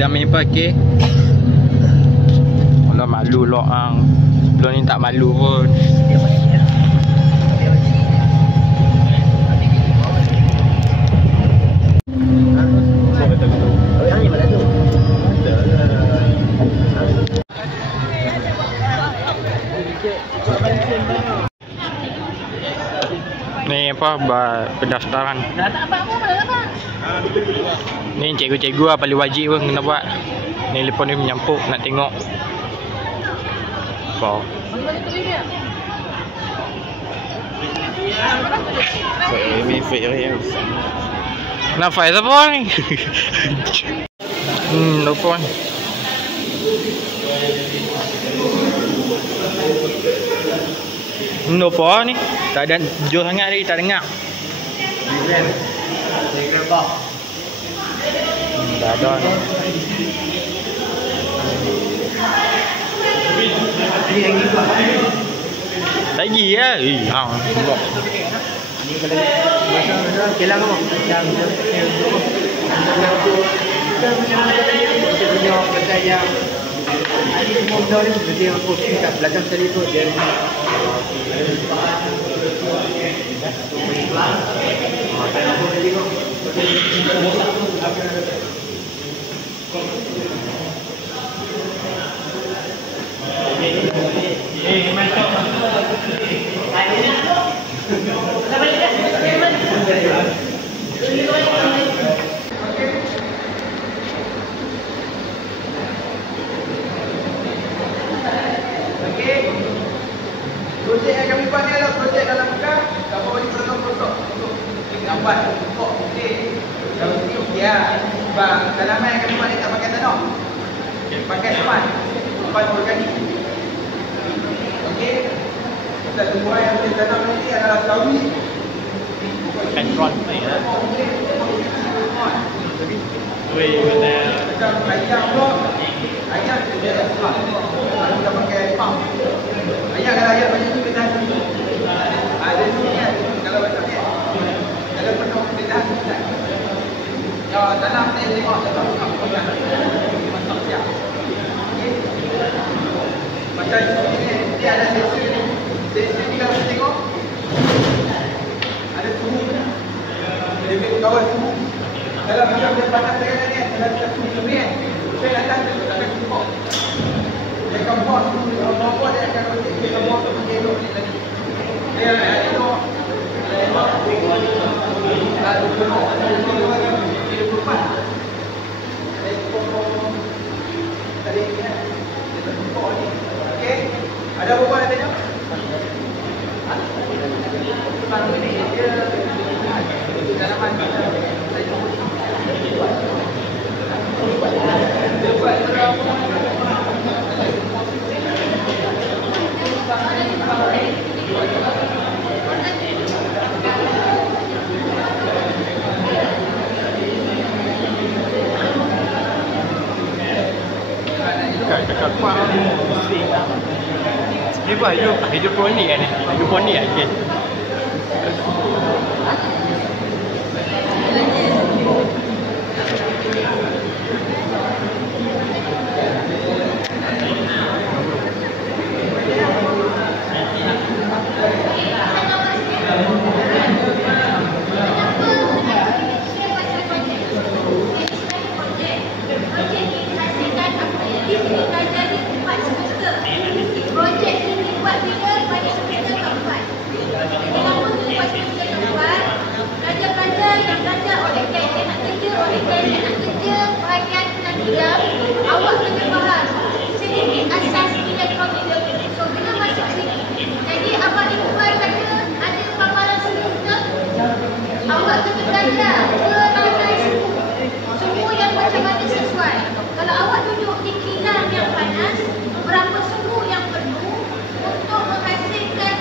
Dah main parkir. Alah malu lah ang. Sebelum ni tak malu pun. Ni apa pendaftaran. Ni cikgu-cikgu lah paling wajib pun kena buat. Ni telefon ni menyampuk nak tengok. Apa? Nak faiz apa ni? Lupa ni. Lupa ni. Tak ada jauh sangat lagi, tak dengar. Dah ada ni. Lagi ya. Ha. Ni kalau kelang apa? Macam yang ini semua benda ni seperti yang posting kat belakang tadi tu dia projek yang kami buat ni adalah projek dalam bukan dapat bagi produk-produk untuk gambar untuk okey. Kalau ni okey lah. Sebab dalaman yang kami buat ni tak pakai tanah. Pakai span organik. Okey. Kita tunggu yang kita tanam nanti adalah sawi. Pakai drone ni ya. Wei, benar. Macam ayam pun. Ayam dia tak suka. Kalau kita pakai pump. Ayam kalau ayam macam ni kita tahan. Ada tu kan. Kalau macam ni. Kalau penuh kita tahan. Ya, tanam ni tengok tak buka. Masak siap. Okey. Macam ni dia ada sensor ni. Sensor ni kalau kita tengok ada suhu. Dia kawal suhu. Kalau macam dia panas dengan ni, kalau kita suhu lebih kan. Saya datang dia tak akan cukup. Dia akan buat suhu, apa dia akan rotik, dia akan buat untuk elok ni lagi. Dia akan elok. Lalu penuh, dia berumpat. Ada pokok. Tadi ni kan, dia tak cukup ni. Okey, ada apa nak tanya? Baru ni dia dalaman kita. Ni buat hidroponik kan ni? Hidroponik kan? Okay. Projek ini dibuat bila pada semester keempat. Pelajar-pelajar yang belajar oleh guide yang nak kerja, oleh guide yang nak kerja, bahagian dan diam, awak kena faham sedikit asas nilai kronologi. So, bila masuk sini, jadi abang ibu kata ada paparan suhu ke? Awak kena belajar berbagai suhu yang macam mana sesuai. Kalau awak duduk di kilang yang panas, berapa suhu yang perlu untuk menghasilkan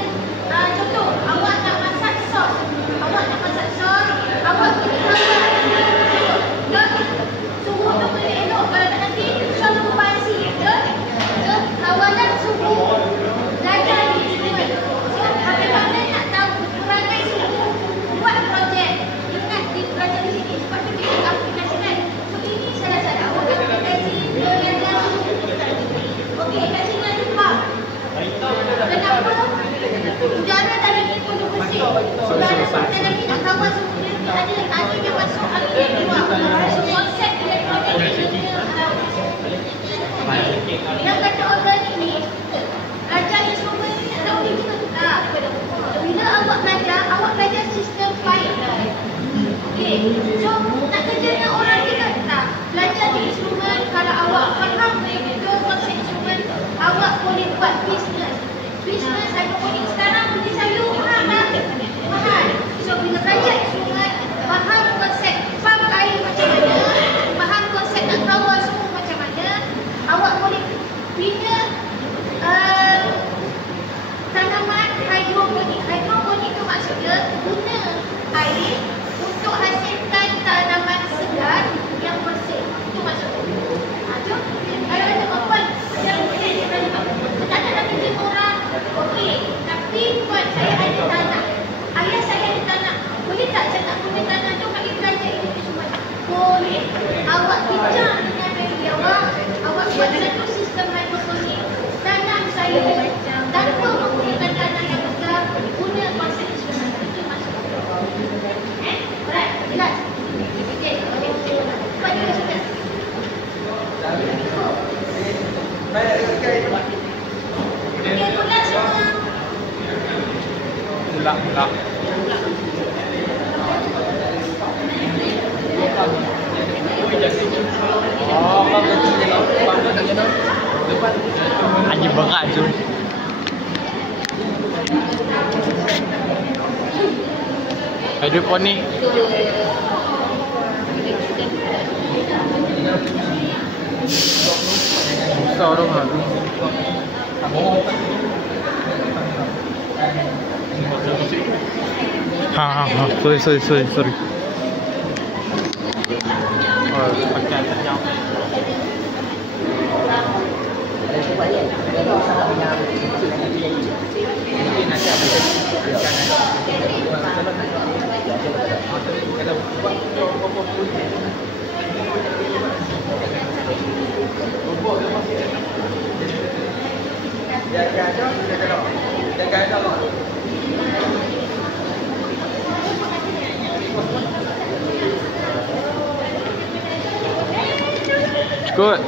contoh, awak nak masak sos. Awak kena dan suhu tu kena elok. Kalau tak nanti sos tu basi ke kawalan suhu belajar ni semua. So, bagaimana nak tahu perangai suhu buat projek. Ingat di projek ni lagi nak kawal semua dia ada dia masuk angin yang keluar. So konsep elektronik ni yang kata organik ni belajar instrumen ni nak tahu juga tak. Bila awak belajar sistem file. Okey. So nak kerja dengan orang juga tak. Belajar di instrumen, kalau awak faham betul konsep instrumen, awak boleh buat bisnes. Bisnes hidroponik sekarang boleh sayur orang dah mahal. So bila belajar instrumen, faham konsep pump air macam mana, faham konsep nak kawal semua macam mana, awak boleh bina tanaman hidroponik. Hidroponik tu maksudnya guna air untuk hasilkan tanaman segar yang bersih. Itu maksudnya. Jom, kalau ada perempuan yang boleh dia beritahu. Tak ada nak kerja orang. Okey, tapi buat saya ada tanah. Ayah saya ada tanah. Boleh tak saya nak guna tanah tu bagi belajar ini semua? Boleh. Awak bincang dengan family awak. Awak buat satu sistem hidroponik. Tanam saya tanpa menggunakan tanah yang besar, guna konsep instrumen. Itu maksudnya. Alright, jelas? Okey, boleh. Cepat dia sudah. Okey, pula semua. Pula. Hanya berat je. Hidroponik. Susah tu kan. Sorry. Oh, pakai kenyang. Cukup.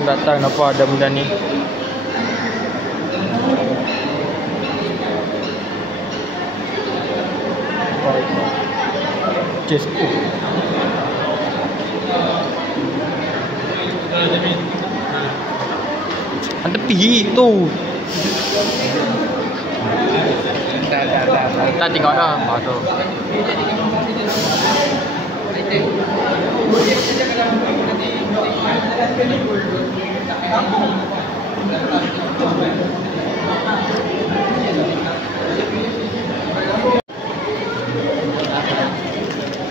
Datang apa ada benda ni. Just Ang tepi tu. Dah tengok dah. Tu.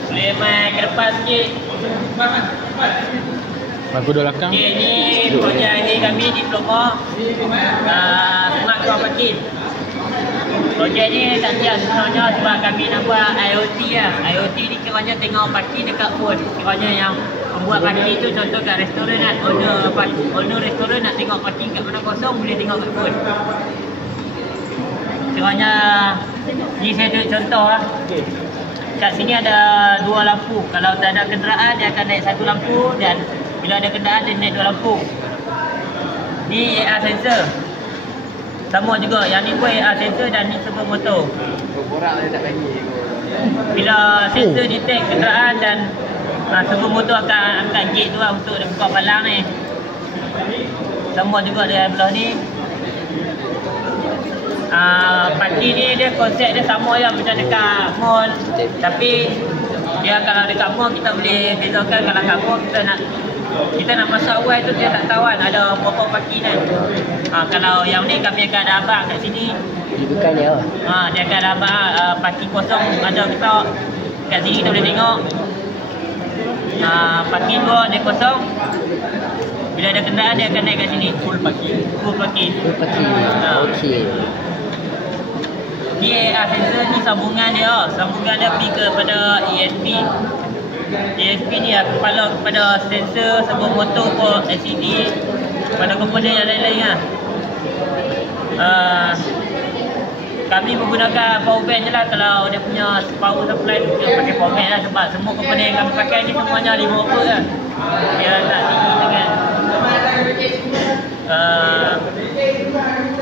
Boleh main ke depan sikit. Aku dah belakang. Okay, ni projek akhir kami diploma Smart Property. Projek ni tak siap sebenarnya sebab kami nak buat IoT lah. IoT ni kiranya tengok parti dekat phone. Kiranya yang pembuat parti tu contoh kat restoran kan, owner restoran nak tengok parti kat mana kosong boleh tengok kat phone. Kiranya ni saya tunjuk contoh lah. Kat sini ada dua lampu. Kalau tak ada kenderaan dia akan naik satu lampu, dan bila ada kenderaan dia naik dua lampu. Ni AR sensor. Sama juga, yang ni pun AR sensor dan ni servo motor. Borak dia tak bagi. Bila sensor detect kenderaan dan servo motor akan angkat gate tu lah untuk dia buka palang ni. Sama juga dengan belah ni. Parti ni dia konsep dia sama je macam dekat mall. Tapi dia kalau dekat mall kita boleh bezakan. Kalau kat mall kita nak masuk awal tu dia tak tahu kan ada berapa parking kan. Kalau yang ni kami akan ada abang kat sini. Bukan dia. Dia akan ada abang parking kosong ada kita kat sini kita boleh tengok. Parking dua dia kosong. Bila ada kenderaan dia akan naik kat sini. Full parking. Okey. Ni sensor ni sambungan dia pergi kepada ESP. ESP ni kepala kepada sensor, servo motor pun LCD, pada komponen yang lain-lain lah. Kami menggunakan power bank je lah. Kalau dia punya power supply tu kita pakai power bank lah, sebab semua komponen yang kami pakai ni semuanya 5 volt kan. Dia tak tinggi sangat.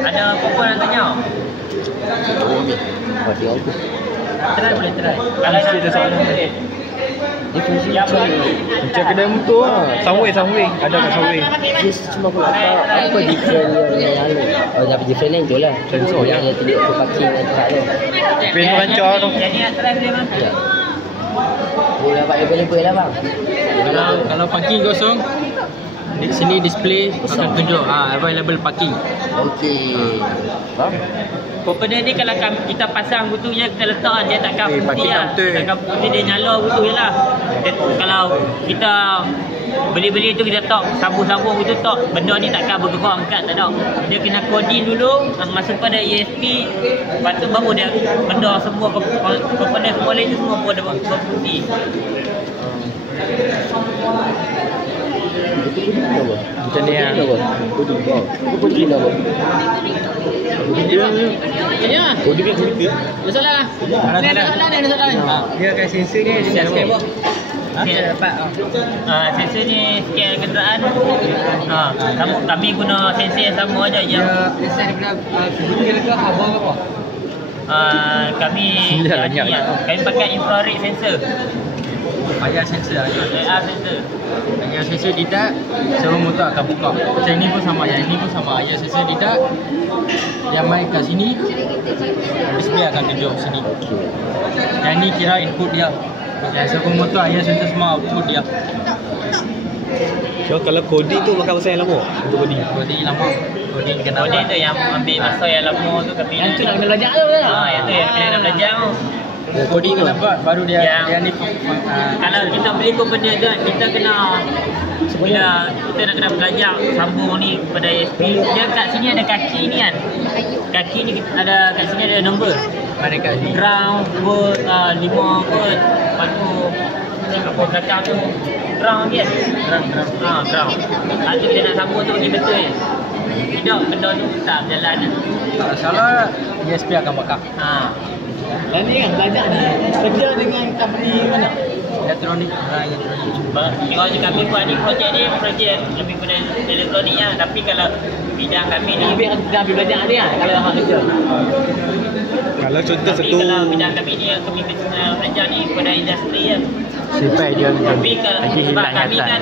Ada apa-apa nak tanya? Try boleh try. Kalau nak ada soalan boleh. Macam kedai motor lah. Soundwave. Ada kat soundwave. Yes, cuma aku apa different yang lalu. Tapi different lain tu lah. Sensor yang dia tidak untuk parking dan tak tu. Pen rancang tu. Jadi nak try boleh bang? Ya. Boleh dapat level-level lah bang. Kalau parking kosong, di sini display akan tunjuk available parking. Okey. Faham? Komponen ni kalau kita pasang butuhnya kita letak, dia takkan fungsi lah. Takkan fungsi, dia nyala butuh je lah. Kalau kita beli-beli tu kita tok sambung-sambung itu tok, benda ni takkan bergerak angkat, tak ada. Dia kena coding dulu, masuk pada ESP, lepas tu baru dia benda semua komponen semua lain tu semua pun ada berfungsi. Macam ni lah. Ya. Ada soalan lah. Ada soalan. Dia akan sensor ni dia scan box. Sensor ni scan kenderaan. Kami guna sensor yang sama aja yang Dia guna kubutir ke haba ke apa? kami pakai infrared sensor. Ayah sensor. sensor. Ayah sensor detect, servo motor akan buka. Macam ini pun sama, yang ini pun sama. Ayah sensor detect, yang main kat sini, display akan tunjuk sini. Yang ni kira input dia. Yang servo motor, ayah sensor semua output dia. So kalau coding tu makan masa yang lama untuk coding. Coding lama. Coding kena Coding tu yang ambil masa yang lama tu kami. Yang tu nak kena belajar tu lah. yang tu yang kena nak belajar tu. coding kena buat, baru dia yang ni. Kalau kita beli komponen tu, kita kena bila kita nak kena belajar sambung ni pada ESP, dia kat sini ada kaki ni kan. Kaki ni ada, kat sini ada nombor. Mana kat sini? Ground, volt, 5 volt. Lepas tu apa belakang tu ground dia. Ground. Tu kita nak sambung tu ni betul. Tidak, benda tu tak berjalan. Tak salah, ESP akan bakar. Dan ni kan belajar ni kerja dengan company mana? Elektronik. Kalau kami buat ni projek lebih pada elektronik lah. Tapi kalau bidang kami ni Dah habis belajar ni lah kalau hak kerja. Kalau contoh tapi satu kalau bidang kami ni yang kami belajar ni pada industri lah. simpai dia Tapi kalau lagi sebab hilang kami kan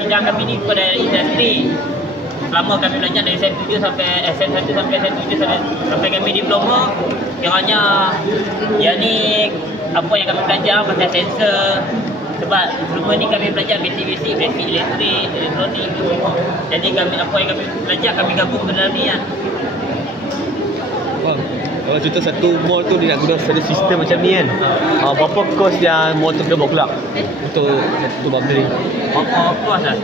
bidang kami ni pada industri. Selama kami belajar dari SEN 7 sampai SEN 1 sampai SEN 7 sampai kami diploma, kiranya yang ni apa yang kami belajar pasal sensor. Sebab semua ni kami belajar basic elektrik, elektronik semua. Jadi kami apa yang kami belajar kami gabung ke dalam ni lah. Kalau contoh satu mall tu dia nak guna satu sistem macam ni kan. Berapa kos yang mall tu kena bawa keluar untuk beli? Kos lah.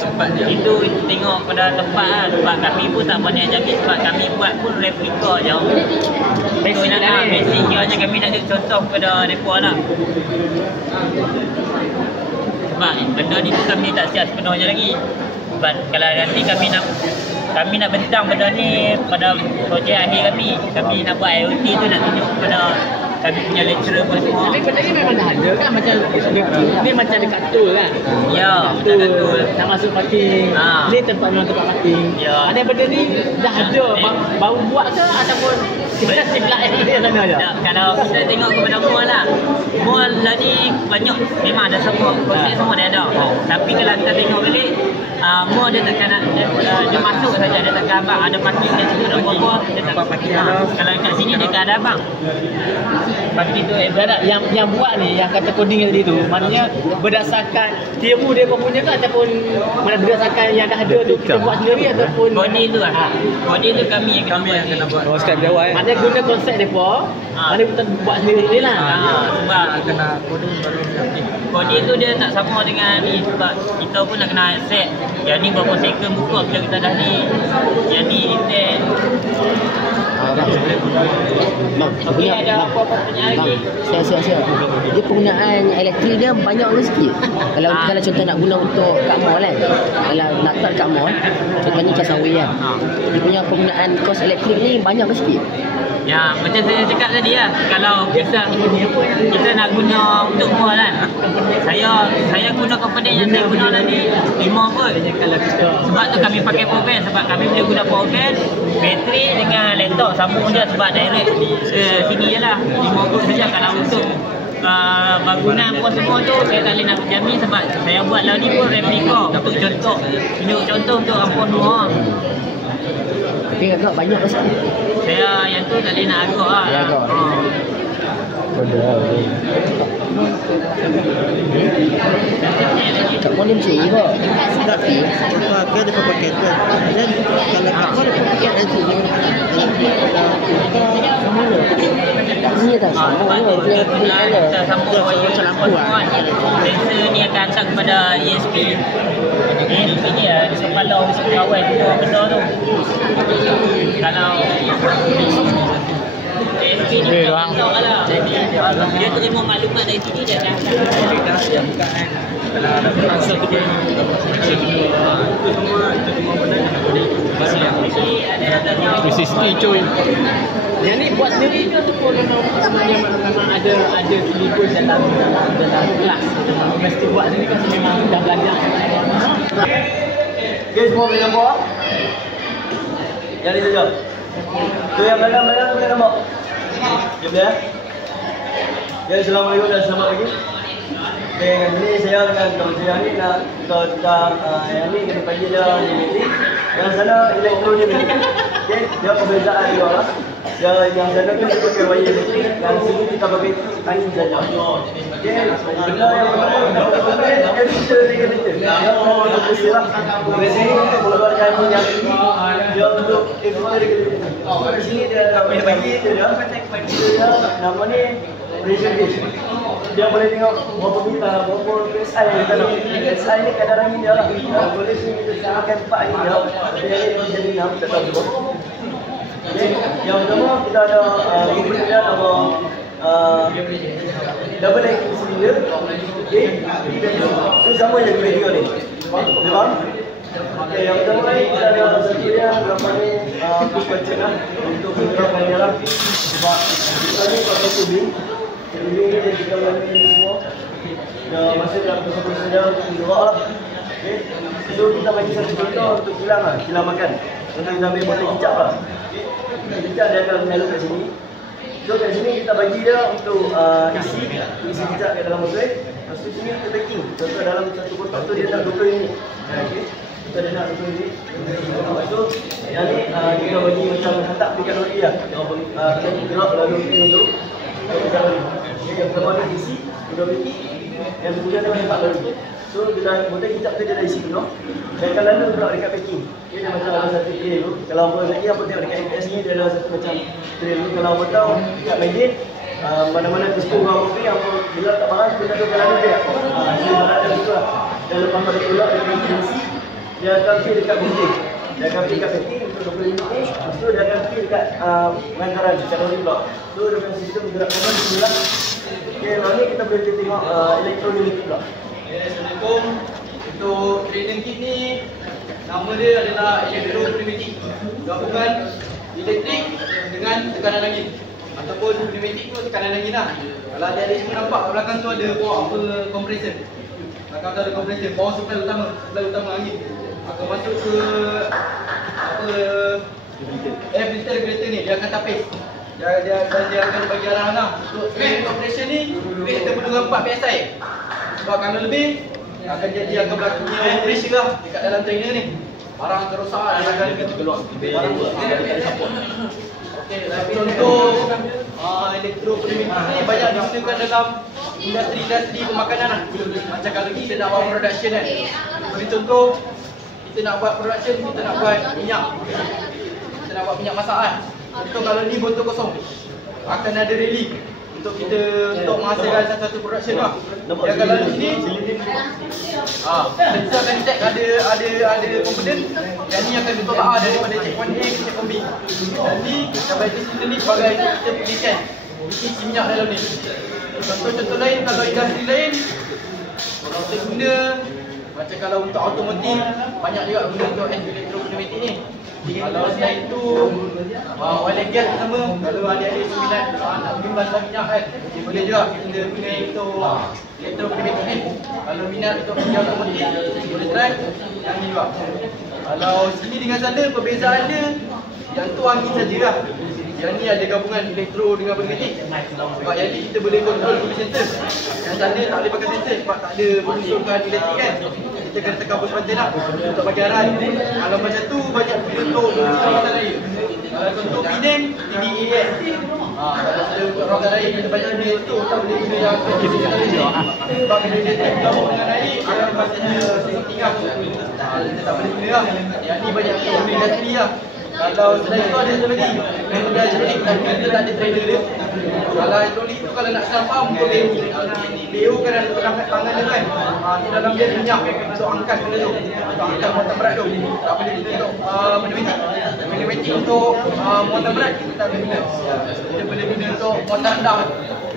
Tempat dia. Itu tengok pada tempat lah. Sebab kami pun tak banyak jaga. Sebab kami buat pun replika je. Basic lah. Basic kiranya kami nak jadi contoh kepada mereka lah. Sebab benda ni kami tak siap sepenuhnya lagi. Sebab kalau nanti kami nak bentang benda ni pada projek akhir kami. Kami nak buat IoT tu nak tunjuk kepada kami punya lecturer pun semua. Tapi benda ni memang dah ada kan, macam ni macam dekat tol kan. Ya, macam betul. Nak masuk parking. Ni tempat parking. Ya. Ada benda ni dah ada, baru buat ke ataupun kita sebelah yang sana je? Kalau kita tengok kepada mall lah, mall lah ni banyak, memang ada semua konsep semua dia ada. Tapi kalau kita tengok balik, mall dia takkan dia masuk saja, dia takkan abang ada parking dia situ nak buat dia tak parking. Kalau kat sini dia tak ada abang. Parking tu yang buat ni, yang kata coding tadi tu, maknanya berdasarkan ilmu dia punya ke ataupun berdasarkan yang dah ada tu kita buat sendiri ataupun coding tu lah. Coding tu kami yang kena buat. Oh, step dia awal maknanya guna konsep depa, mana kita buat sendiri lah. Sebab Kena coding baru ni. coding tu dia tak sama dengan ni. Sebab kita pun nak kena set yang ni berapa second buka bila kita dah ni, yang ni detail. Okey, ada apa-apa pertanyaan lagi? Siap. Dia penggunaan elektrik dia banyak ke sikit? Kalau contoh nak guna untuk kat mall kan. Kalau nak start kat mall, contohnya Casawi kan. Dia punya penggunaan kos elektrik ni banyak ke sikit? Ya, macam saya cakap tadi lah, kalau kita nak guna untuk mall kan, saya guna company yang saya guna tadi 5 volt. Sebab tu kami pakai power bank, sebab kami boleh guna power bank, bateri dengan laptop sambung je, sebab direct ke sini je lah 5 volt saja. Kalau untuk bangunan pun semua tu saya tak boleh nak jamin, sebab saya buat lah ni pun replika untuk contoh, tunjuk contoh untuk kampung semua. Tapi agak banyak ke sikit? Saya yang tu tak boleh nak agak lah. Kat mall ni macam ni kok. Tapi dia ada paket tu. Dan kalau kat mall ada paket nanti Ini tak sama ke? Kita sambung wire macam lampu kan. Sensor ni akan hantar kepada ESP. ESP ni lah, dia kepala mesti kawal semua benda tu. Kalau ESP ni tak tahu lah. Dia terima maklumat dari sini dia dah. Kalau ada transfer tu kan, itu semua benda yang PCC cuy. Yang ni buat sendiri ke ataupun memang ada silibus dalam kelas? Mesti buat sendiri kan, memang dah belajar. Okay, semua boleh nampak? Yang ni saja. Tu yang belakang tu boleh nampak? Jom ya. Ya, Assalamualaikum dan selamat pagi. Okay, ini saya dengan kawan saya ni nak tentang yang ni kena bagi dia ni. Yang sana elektronik ni. Okay, dia perbezaan dia lah. Yang sana tu kita pakai wire elektrik, dan sini kita pakai angin saja. Okay, benda yang pertama kita regulator. Dia bersilah. Di sini untuk mengeluarkan angin yang tinggi, dia untuk regulator. Di sini dia ada bagi dia nama ni pressure gauge. Dia boleh tengok berapa PSI yang kita nak. PSI ni kadar angin dia lah. Boleh sini kita samakan 4 angin dia. Jadi dia jadi 6, tak tahu berapa. Okay. Yang pertama kita ada komponen dia nama double acting cylinder. Okay. Itu sama je dua dia ni. Faham? Okay, yang pertama ni kita ada satu dia nama ni push button lah untuk menggerakkan dia lah. Sebab kita ni pakai tubing. Tubing ni kita lalui ni semua. Dah masuk dalam proses dia untuk menggerak lah. Okay. So kita bagi satu contoh untuk kilang lah, kilang makan. Contoh kita ambil botol kicap lah. Kicap dia akan menyalur kat sini. So kat sini kita bagi dia untuk isi kicap kat dalam botol. Lepas tu sini kita packing. Contoh dalam satu botol tu dia nak 20 unit. Okay. Kita dia nak 20 unit. Lepas tu yang ni kita bagi macam hantar pergi kalori lah. Kita gerak lalu ini tu. Yang pertama dia isi, kita packing. Yang kemudian dia hantar kalori. So bila botol kicap tu dia dah isi penuh. Dan kalau lalu pula dekat packing. Dia macam ada satu tray tu. Kalau apa lagi apa tengok dekat MPS ni dia ada satu macam tray tu. Kalau apa tahu dekat magnet mana-mana disco apa ni apa bila tak barang kita tu kalau dia. Dia barang dia tu lah. Dan lepas pada pula dia isi dia akan pergi dekat bungkus. Dia akan pergi dekat packing untuk 20 minit ni. Lepas tu dia akan pergi dekat pengantaran kalori pula. So dengan sistem gerak command semula. Okey, lalu ni kita boleh tengok elektronik pula. Assalamualaikum. Untuk training kit ni nama dia adalah elektropneumatik. Gabungan elektrik dengan tekanan angin ataupun pneumatik tu tekanan angin lah. Kalau adik-adik semua nampak kat belakang tu ada buah apa kompresor. Belakang tu ada kompresor, power supply utama angin. Akan masuk ke apa air filter regulator ni, dia akan tapis. Dia akan bagi arahan lah. Untuk compression ni kita perlu dengan 4 PSI. Sebab kalau lebih akan berlakunya pressure lah dekat dalam trainer ni. Barang akan rosak, dia akan keluar. Barang tu dia tak ada support. Okey, contoh elektropneumatik ni banyak digunakan dalam industri pemakanan lah. Macam kalau kita nak buat production kan. Seperti contoh, kita nak buat production, kita nak buat minyak. Kita nak buat minyak masak kan. Contoh kalau ni botol kosong, akan ada railing untuk kita untuk menghasilkan satu production lah. Yang kalau di sini Sensor akan detect ada komponen yang ni akan ditolak daripada checkpoint A ke checkpoint B. Dan ni capability system ni sebagai kita pilihkan isi minyak dalam ni. Contoh-contoh lain, kalau industri lain kita guna macam kalau untuk automotif banyak juga guna untuk elektropneumatik ni. Kalau selain tu oil and gas sama, kalau adik-adik minat nak bimbang minyak kan, dia boleh juga kita guna untuk elektropneumatik ni. Kalau minat untuk kerja automotif, boleh try yang ni juga. Kalau sini dengan sana perbezaan dia, yang tu angin saja lah. Yang ni ada gabungan elektro dengan pneumatik. Sebab yang ni kita boleh control push sensor. Yang sana tak boleh pakai sensor sebab tak ada berunsurkan elektrik kan. Kita kena tekan push button lah untuk bagi arahan. Kalau macam tu banyak untuk rawatan raya. Kalau contoh Penang, TBA kan. Kalau ada untuk rawatan raya kita banyak dia tu tak boleh guna yang sebab bila dia tergabung dengan air akan pasnya tinggal. Kita tak boleh guna lah. Yang ni banyak untuk guna industri lah. Kalau selain tu ada satu lagi, benda elektronik tapi kita tak ada trader dia. Kalau elektronik tu kalau nak selam pump untuk BU. BU kan ada orang kat tangan dia kan. Di dalam dia minyak untuk angkat benda tu. Untuk angkat muatan berat tu. Tak boleh untuk pneumatik. Pneumatik untuk muatan berat kita tak boleh guna. Kita boleh guna untuk muatan rendah.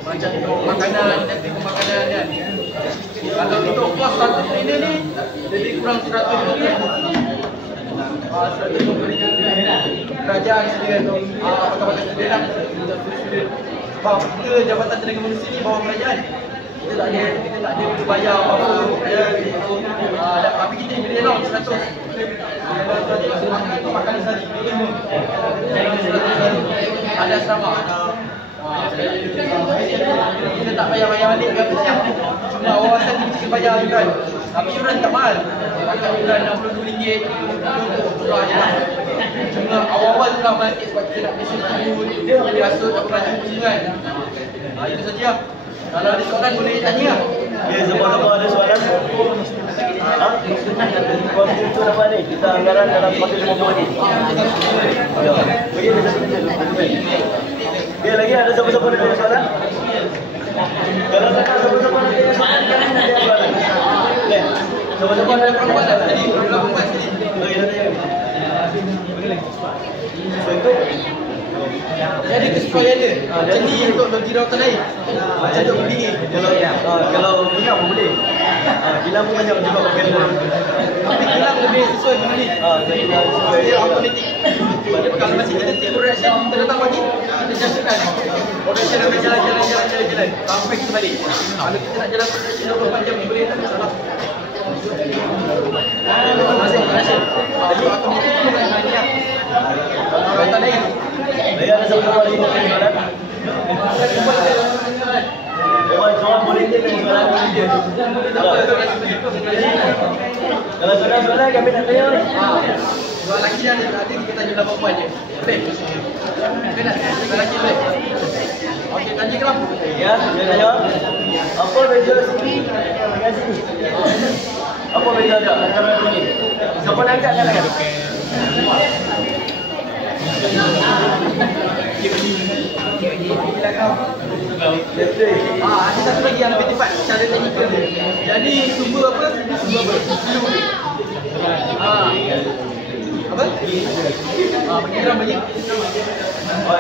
Macam untuk makanan, industri pemakanan kan. Kalau untuk kos satu trader ni lebih kurang 100 kerajaan sendiri tu pakai student lah sebab kita Jabatan Tenaga Manusia ni bawah kerajaan, kita tak ada bayar apa-apa tapi kita beri allowance 100 makanan sehari ada asrama kita tak bayar balik ke apa siap, cuma wawasan ni kita bayar kan, tapi yuran tak mahal, pakai yuran RM62 murah je lah. Cuma awal-awal tu lah mati sebab kita nak basic food, kasut, apa macam tu kan. Itu saja. Kalau ada soalan boleh tanya lah. Ya, siapa-siapa ada soalan? Konstitusi apa ni? Kita anggaran dalam 450 ni. Ya. Bagi ada satu minit. Ya, lagi ada siapa-siapa ada soalan? Kalau tak ada siapa-siapa ada soalan. Ya. Siapa-siapa ada perempuan tadi? Perempuan tadi. Bagi ada tanya. Untuk dia ada kesesuaian dia. Macam ni untuk bagi rawatan air. Macam tu berdiri. Kalau kilang pun boleh. Kilang pun banyak juga pakai kilang. Tapi kilang lebih sesuai dengan ni. Dia automatik. Kalau macam kita take production, kita datang pagi, kita jatuhkan. Production akan jalan. Sampai kita balik. Kalau kita nak jalan production 24 jam, boleh tak masalah. Terima kasih. Kalau automatik tu banyak. Rawatan air. Saya ada siapa-siapa lagi nak tanya soalan? Soalan politik dan soalan religion. Kalau soalan kami nak tanya ni. Soalan lelaki ada kita tanya dalam perempuan je. Boleh? Kena? Soalan lelaki boleh? Okey, tanya ke lampu? Ya, saya tanya. Apa beza sini dengan sini? Apa beza dia antara ini? Siapa nak angkat kan? Ada satu lagi yang lebih tepat cara teknikal dia. Jadi sumber apa? Apa? Bagi drum bagi.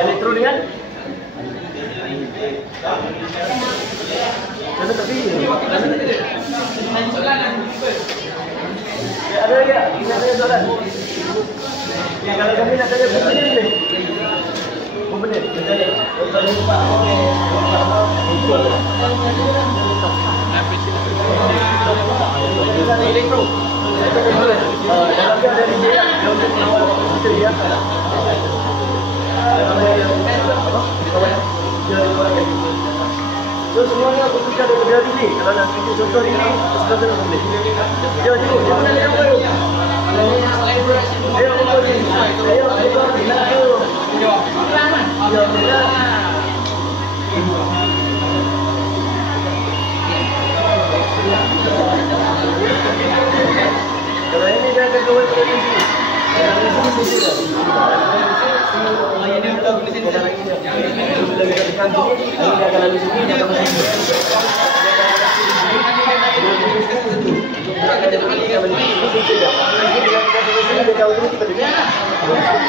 Elektro dengan Mana tapi ada lagi tak? Nak tanya soalan? Kalau kami nak tanya berapa minit boleh? Berapa minit? Tanya cepat. Elektro. Dalam dia ada DJ dia untuk mengawal kita dia. So semuanya aku suka dia DJ. Kalau nak tunjuk contoh ni sebenarnya boleh. Dia cikgu, dia mana yang baru? Ayo kita ni. Ayo kita ni nak ke. Ya, ya. Kalau ini dia akan kawal ke sini. Kalau ini sini dia. Ini untuk mesin sekarang ini. Lebih dekat sini. Ini dia akan lalu sini dia akan masuk. yang balik. Ini sensor dia. Ini dengan sensor dia dah auto kita dengar.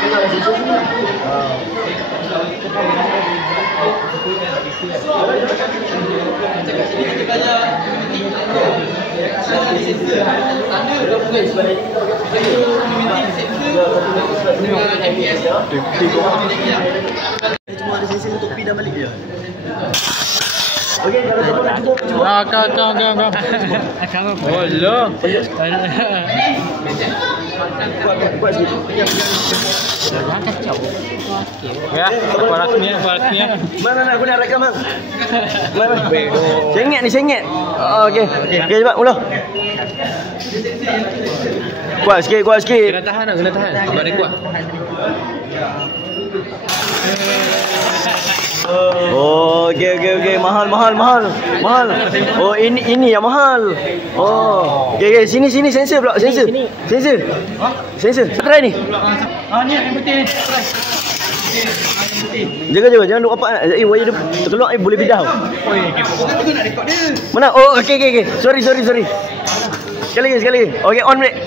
Tengok sensor sini. Cuma ada sensor untuk pi dan balik je. Okey, kalau siapa nak cuba. Kau. Oh, lo. Buat sikit. Jangan kacau. Ya, apa rasanya? Mana nak guna rekam bang? Mana? Sengit ni sengit. Okey. Okey cepat mula. Kuat sikit. Kena tahan. Sebab dia kuat. Oh, okey. Mahal. Oh, ini yang mahal. Oh. Okey, sini sensor pula, sensor. Sensor. Try ni. Ni yang penting. Jaga jangan duk rapat. Wire dia terkeluar boleh bidah. Kita nak rekod dia. Mana? Oh, okey. Sorry. Sekali lagi. Okey, on break.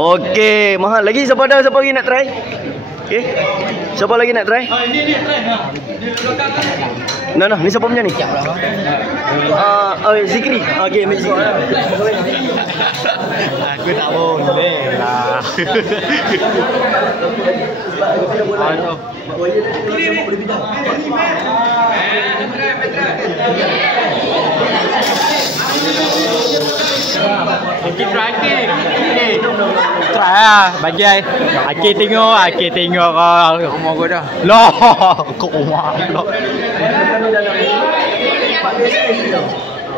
Okey, mahal. Lagi siapa lagi nak try? Okey. Siapa lagi nak try? Ini try. Nah, ni siapa punya ni? Zikri. Okey, ambil Zikri. Aku tak boleh lah. Kita try ke? Try lah. Bagi ai. Aki tengok kau rumah kau dah. Loh, kau rumah pula.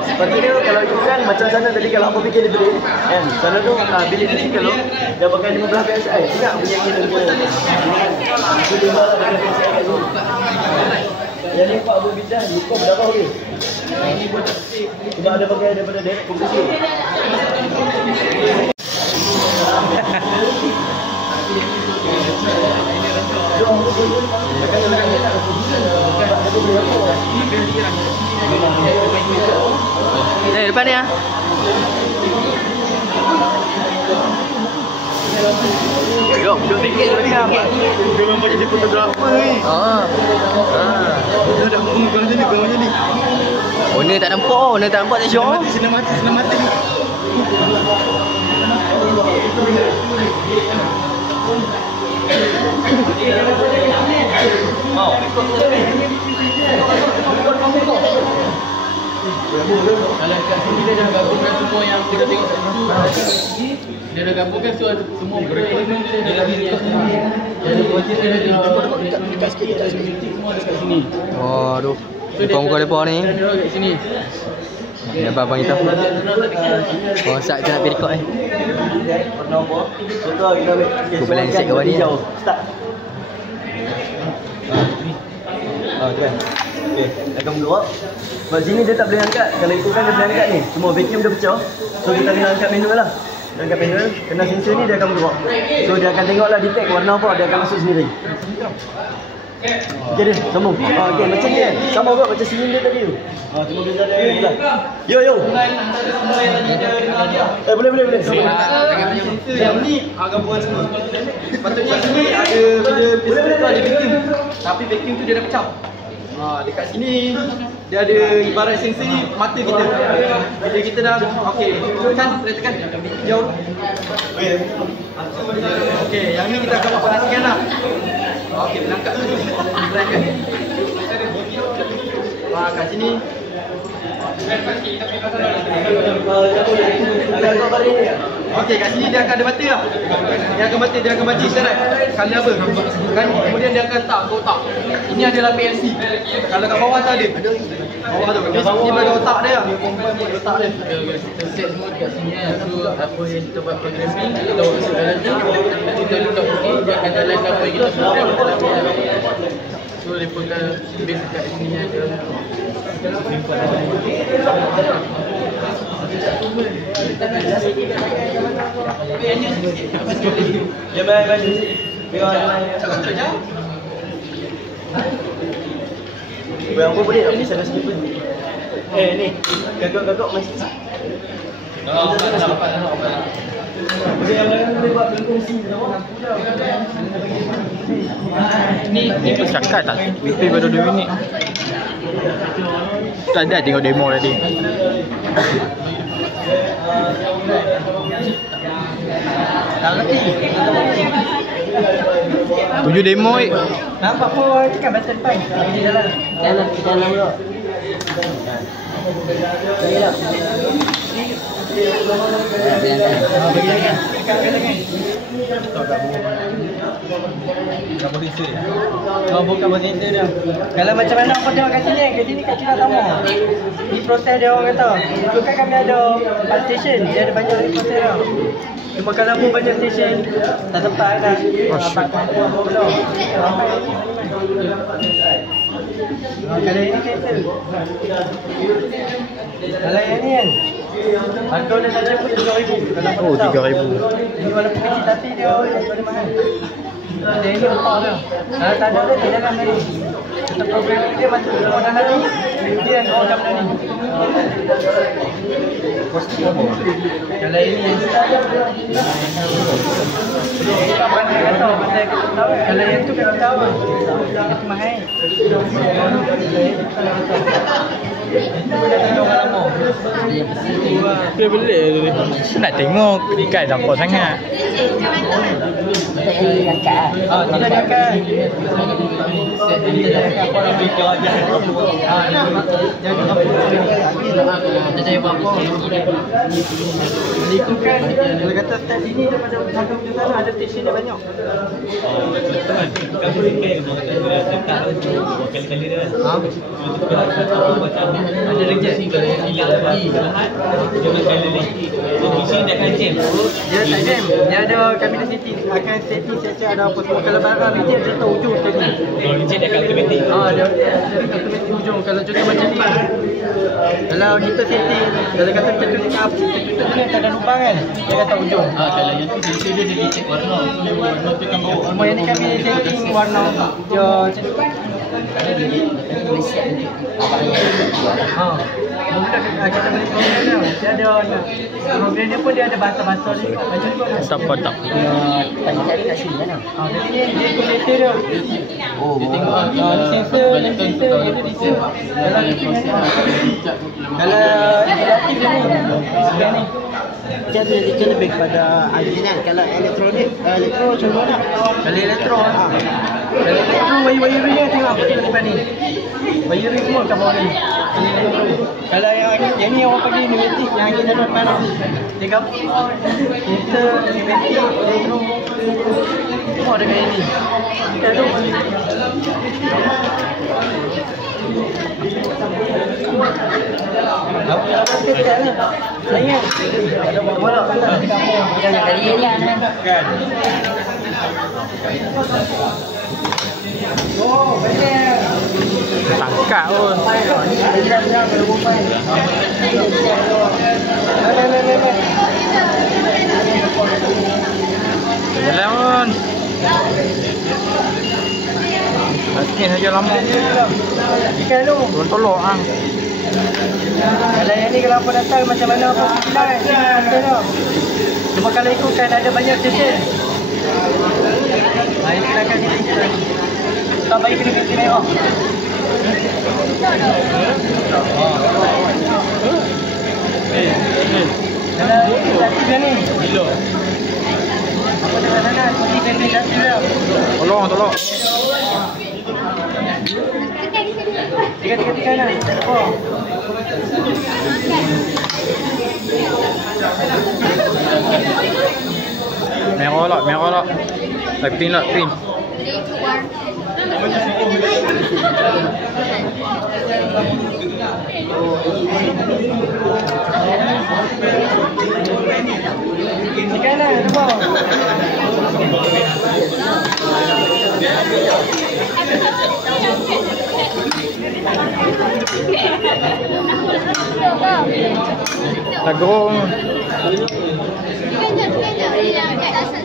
Seperti dia kalau ikan macam sana tadi kalau apa fikir dia beli kan. Sana tu bilik ni kalau dia pakai 15 PSI. Ingat punya kita tu. Itu dia lah pakai PSI kat sini. Yang ni 40 bidang lupa berapa hari. Sebab ada pakai daripada direct kompresi. Depan ni ah. Yo, tinggi lagi kan. Dia memang jadi fotografer ni. Dia dah menggunakan macam ni. Owner tak nampak tak syok. Senang mati ni. Kalau kat sini dia dah gabungkan semua yang kita tengok kat situ. Dia dah gabungkan semua elemen dia lagi ni. Jadi projek dia dekat sikit semua dekat sini. Oh, aduh. Muka depa ni. Dia kat sini. Ni abang kita. Oh, sat kita nak pergi rekod Warna apa? Contoh kita ambil. Aku boleh set kat bawah ni. Start. Okey. Akan keluar. Sebab sini dia tak boleh angkat. Kalau ikutkan dia boleh angkat ni. Semua vacuum dia pecah. So kita kena angkat manual lah. Dia angkat manual. Kena sensor ni dia akan keluar. So dia akan tengoklah detect warna apa. Dia akan masuk sendiri. Okey dia, sambung. Okey, macam ni kan. Sama kot macam silinder tadi tu. Cuma beza dia lah. Yo. Boleh. Yang ni gabungan semua. Patutnya sini ada bila ada vacuum. Tapi vacuum tu dia dah pecah. Dekat sini dia ada ibarat sensor ni mata kita. Bila kita dah kan tekan jauh. Okey, yang ni kita akan operasikan lah. Okey, berangkat dulu. Berangkat. Kat sini. Okey, kat sini dia akan ada mata lah. Dia akan baca isyarat. Color apa? Kan kemudian dia akan letak ke otak. Ini adalah PLC. Kalau kat bawah tu ada. Bawah tu. Ini bagi otak dia lah. Otak dia. Kita set semua dekat sini lah. So apa yang kita buat programming, kita bawa masuk dalam tu. Kita letak sini, dia akan jalankan apa yang kita program dalam ni. So mereka akan base kat sini ada. Ya baik. Yang apa boleh tak? Bisa dah skip pun. Ni, gagak-gagak masih. Ni cakap tak? BP baru 2 minit. Tak ada tengok demo tadi. Tak ngerti. 7 demo Nampak pun kan battle depan. Di dalam. Jangan dulu. Oh, bukan presenter dia. Kalau macam mana kau tengok kat sini kat Cina sama. Ni proses dia orang kata. Dulu kan kami ada 4 station, dia ada banyak lagi proses dia. Cuma kalau pun banyak station, tak sempat nak. Kalau ini cancel. Kalau yang ni kan, harga dia saja pun 3,000. Oh, 3,000. Ini walaupun kecil tapi dia ada mahal. Dia ini otak dia. Kalau tak ada dia, dia jangan tadi. Kita program dia macam modal tadi, dia yang program tadi. Kalau ini tak pernah kata, pasal kita tahu. Kalau yang tu kita tahu, itu mahal. Dia beli nak tengok ikan nampak sangat. Tak yang angkat ah. Tidak diangkat. Itu kan, kalau kata start sini daripada belakang ke sana ada station dia banyak. Ada reject. Dia tak jam. Dia ada cabinet setting. Akan setting siap-siap ada apa semua. Kalau barang reject dia tahu ujung tadi. Dia dah automatic. Dia automatic ujung. Kalau contoh macam ni. Kalau kita setting, kalau kata kita tulis up, kita tulis tak ada lubang kan. Dia kata ujung. Kalau yang tu dia check warna. Warna tu kan bawa. Semua yang ni kami setting warna. Dia macam tu. Kita boleh program dia. Dia ada program dia pun dia ada bahasa-bahasa dia. Macam ni kok. Siapa tak? Tanya tadi kat sini mana? Jadi dia connector dia. Oh, Sensor, dia di sini. Kalau interaktif dia ni. dia lebih kepada kan kalau elektronik elektro macam mana? Kalau elektro wiring dia tengok apa depan ni. Wiring semua kat bawah ni. Kalau yang ni orang panggil pneumatik, yang angin dalam depan tu. Dia gabung filter, pneumatik, elektro. Semua ada kat ni. Kita tu. Apa kita ni? Saya. Ada bola kan di kampung. Jangan tadi ni kan. Oh, betul. Tangkap pun. Jalan pun. Makin saja lama. Ikan tu. Tolong hang. Kalau yang ni kalau apa datang macam mana apa bilang kan. Cuma kalau ikutkan ada banyak station. Mari kita akan kita. Tak baik kena kita tengok. Kalau aktif dah ni. Bila? Apa dah sana? Pergi ganti aktif dah. Tolong. Tiga lah. Oh. Merah lah. Pin lah. Ikan lah, nampak. Tagrong.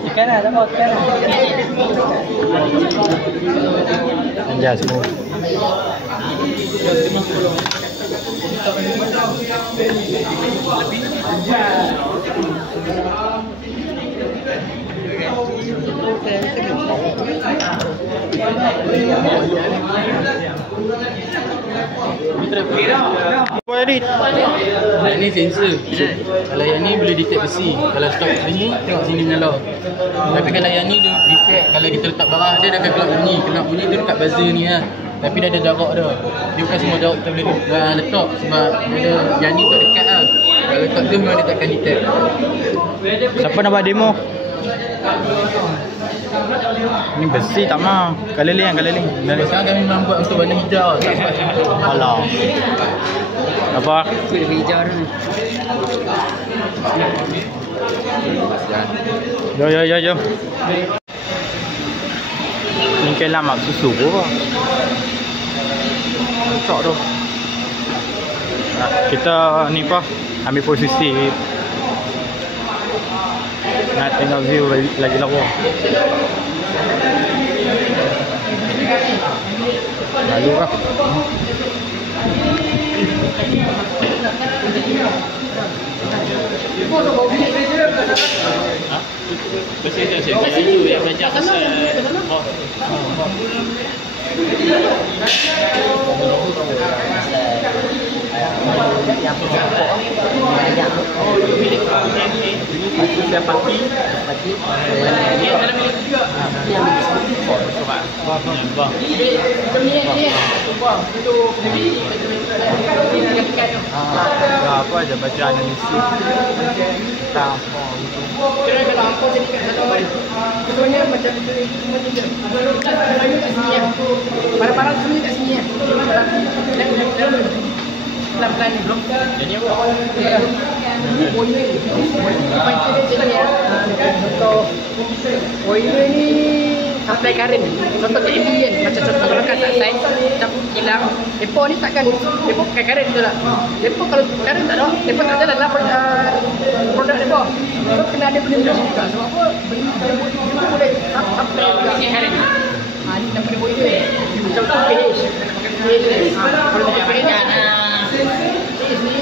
Ikan lah, nampak ikan lah. Anjas semua. Kau edit. Yang ni sensor. Kalau yang ni boleh detect besi. Kalau stop bunyi, tengok sini menyala. Tapi kalau yang ni dia detect, kalau kita letak barang dia akan keluar bunyi. Keluar bunyi tu dekat buzzer ni lah. Tapi dia ada jarak dah. Dia bukan semua jarak kita boleh letak sebab dia ada yang ni tak dekat lah. Kalau letak tu memang dia takkan detect. Siapa nak buat demo? Ni besi tak mah. Keliling. Sekarang kami memang buat untuk warna hijau. Tak buat untuk Alah. Apa? Tu dia hijau tu. Yo. Ni ke lamak susu apa? Cok tu. Nah, kita ni apa? Ambil posisi nak tengok view lagi lawa. Lalu lah. Saya itu yang belajar pasal Dia pati. Dia dalam bilik juga. Yang Apa aja baca analisis. kira kalau apa jadi kat dalam sebenarnya macam itu kat sini ya. Barang-barang sebenarnya kat sini ya. Pelan-pelan ni belum. jadi apa? Boiler ni supply current. Contoh TV kan. Macam contoh kalau kat supply macam kilang. Depo ni takkan depo pakai current betul tak? Depo kalau current tak ada, depo tak jalan lah produk depo. So kena ada benda-benda juga. Sebab apa? Benda boleh supply pakai current. Ni nak pakai boiler. Macam tu PH. Kalau pakai PH ni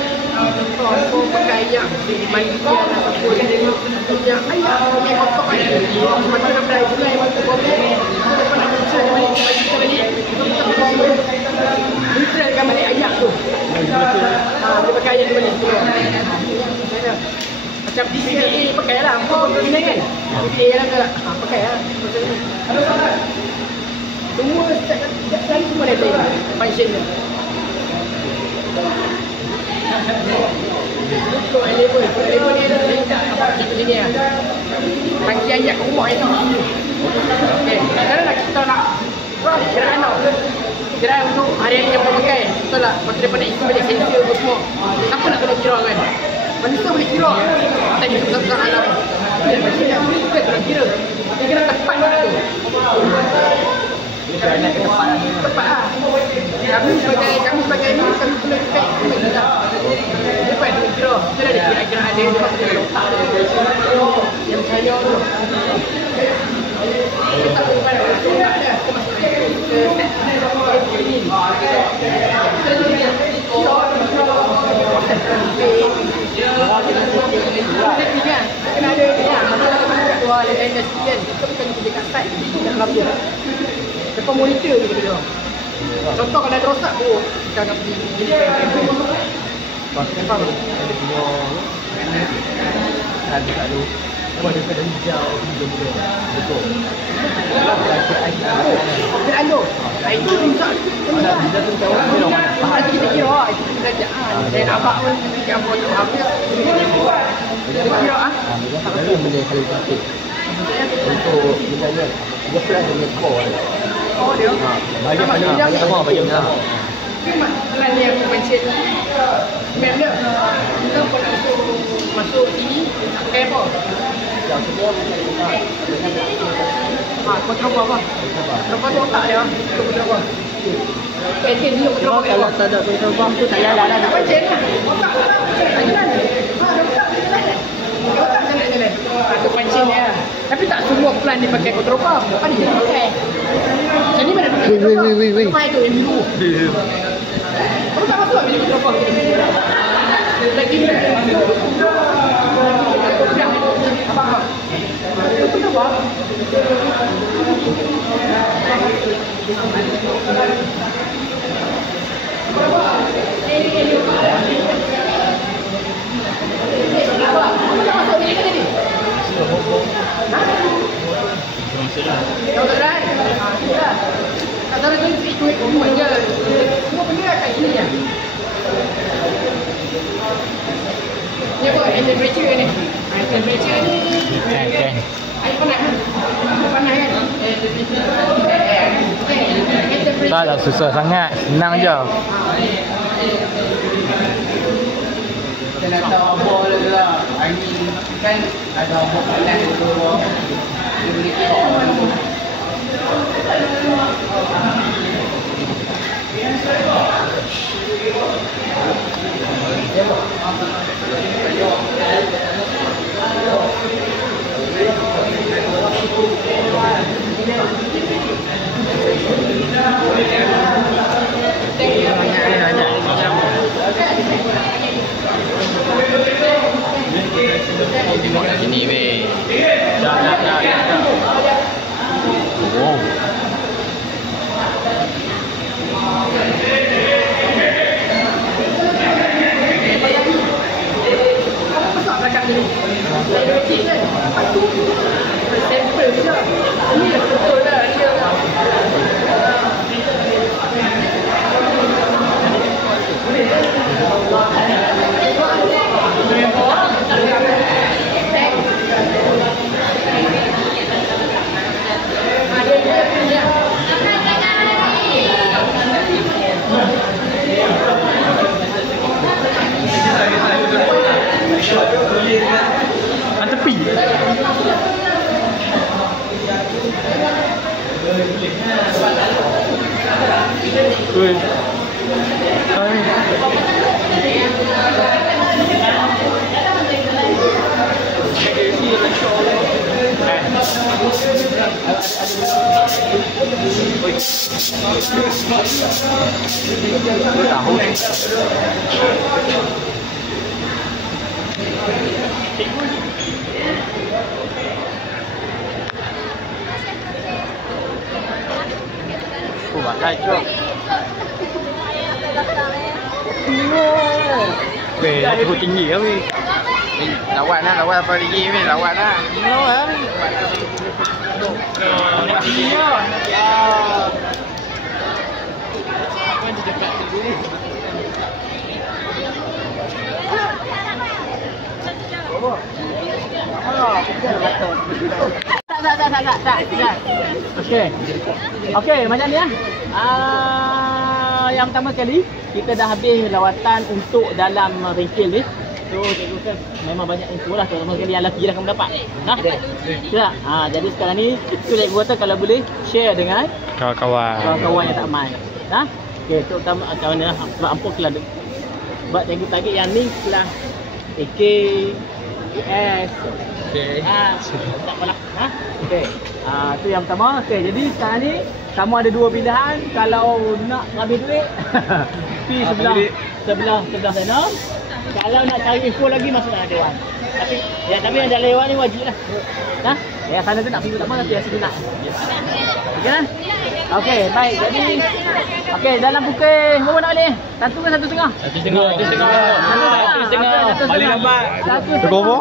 contoh aku pakai yang mandian ataupun yang ayam yang kotak air macam nak beli juga yang kotak boleh lepas nak cuci balik kita balik filterkan balik ayam tu dia pakai ayam tu balik macam PCA pakai lah apa ni kan PCA lah tak pakai lah semua setiap kali semua ada function dia untuk level ni ada macam ni lah tangki air kat rumah yang tinggi okay. Sekarang lah kita nak kiraan tau kiraan untuk hari-hari yang boleh pakai betul tak lepas daripada isi balik sensor apa semua siapa nak kena kira kan manusia boleh kira tak kita besar-besar alam manusia bukan kena kira dia kira tepat tu tepat lah kami sebagai ni kami kena effect lepas tu kira kita dah ada kira-kiraan dia lepas tu dia letak yang percaya tu kita tak boleh pada untuk tak ada kita masuk ke set ini kena ada ni lah kat luar ada kan kita bukan kerja kat site kita nak lapor lepas monitor je kita contoh kalau ada rosak kita akan pergi Faham? Ada punya ada tak ada apa daripada hijau muda-muda betul kiraan tu itu rusak bila tu tahu nanti kita kira itu kita belajar saya nampak pun yang buat tu apa kita kira itu benda yang paling penting untuk misalnya dia plan dengan core dia bagi sama bagi sama plan yang mention sebenarnya kita pun masuk sini pakai apa yang semua kontrol apa? Kontrol tu otak dia. Kontrol apa? Enjin ni kontrol apa? kalau tak ada kontrol bang tu tak jalan lah Enjin lah. Otak tak jalan. Otak tak jalan. Otak jalan. Itu pancing dia. Tapi tak semua plan dipakai kontrol apa. Ada je pakai. Macam ni mana pakai kontrol apa? Wait. Apa itu yang biru? Kamu tak masuk ambil apa? Lagi ni. Apa? Itu apa? Kau tak dah? Tak tahu tu ikut je. Semua benda kat sini je. Ni apa? Temperature ni. Temperature ni. Kan. Air panas kan? Panas kan? Temperature. Taklah susah sangat, senang je. Kita nak tahu apa lagi lah. I mean, kan ada apa panas tu. Dia boleh tengok. Tengok kat sini weh. Dah. Oh. Sampel je. Ini dah betul dah dia. Kan tepi. Oi. Bagai tu. Weh, dah cukup tinggi ke weh? Lawan apa lagi ni? Lawan lah. Lawan. Tinggi ke? Ya. Apa di dekat tu ni? Tak. Okey, macam ni ya. Yang pertama kali kita dah habis lawatan untuk dalam bengkel ni. So cikgu kan memang banyak info lah, terutama sekali yang lelaki dah kamu dapat. Nah. Tak. Jadi sekarang ni cikgu kata kalau boleh share dengan kawan-kawan yang tak main. Nah. Okey, terutama kawan ni sebab ampun kelas. Sebab cikgu target yang ni kelas AK, US. Okey. Tak apalah. Okey. Tu yang pertama. Okey, jadi sekarang ni kamu ada dua pilihan. Kalau nak habis duit pergi sebelah sana. Kalau nak cari info lagi masuk dalam dewan. Tapi yang dalam dewan ni wajib lah. Yang sana tu nak pergi tak apa, tapi yang sini nak. Okey kan? Okey, baik. Jadi dalam pukul berapa nak balik? 1 ke 1.5? 1.5. Balik lambat. Berapa?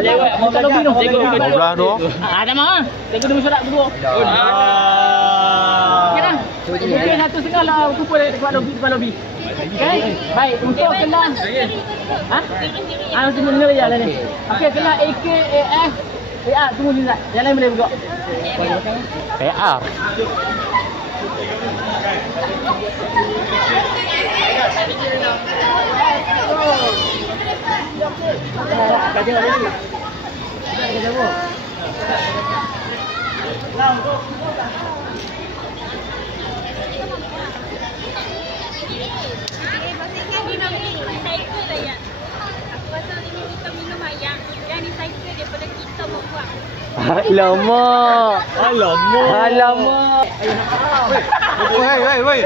Lewat motor lobby tu. Belah tu. Ada mah. Tengok dulu surat berdua. Okey dah. Pukul 1.5 lah kumpul dekat lobby. Okey. Baik, untuk kelas. Untuk mula je lah ni. Okey, kelas AKAF. Tunggu ni Zat. Yang lain boleh juga. PR. Alamak. Woi.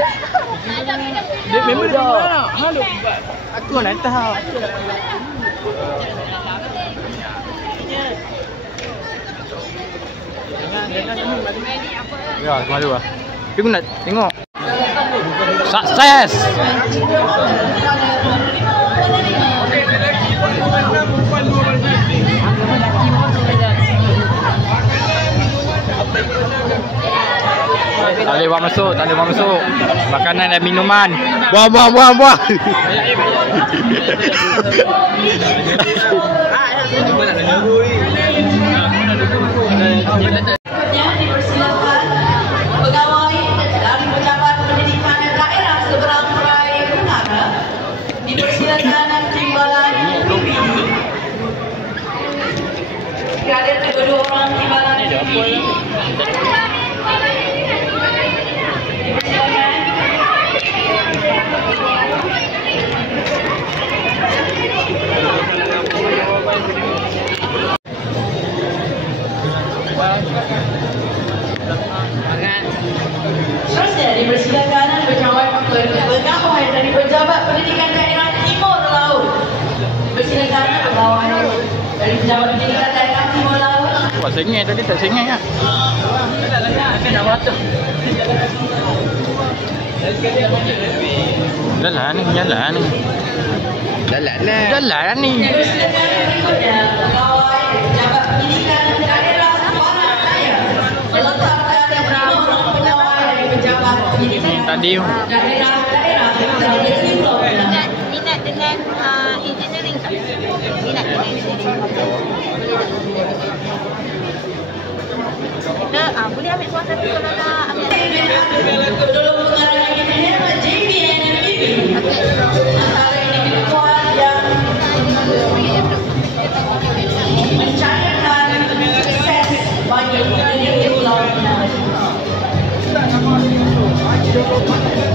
Dia member dah. Aku nak tahu. Ya, malu lah. Tapi aku nak tengok. Sukses! Tak boleh buat masuk, tak boleh buat masuk. Makanan dan minuman. Buang. Yang dipersilakan pegawai dari Pejabat Pendidikan Daerah Seberang Perai Utara dipersilakan timbalan PB. Ada kedua orang timbalan PB. Seterusnya dipersilakan pegawai dari Pejabat Pendidikan Daerah Timur Laut. Dipersilakan pegawai dari Pejabat Pendidikan Daerah Timur Laut. Buat sengit tadi tak sengit kan? Nak batuk. Jalan ni. Jalan ni. Dipersilakan berikutnya pegawai Pejabat Pendidikan Daerah Barat Daya. Meletakkan beberapa pegawai dari Pejabat Pendidikan Tadi Daerah Timur Laut. Minat dengan engineering tak? Minat dengan engineering. Kita boleh ambil kelas satu kalau nak ambil. Tolong pengarah engineer JBN MPB. Antara individual yang mencairkan sukses bagi pendidikan Pulau Pinang.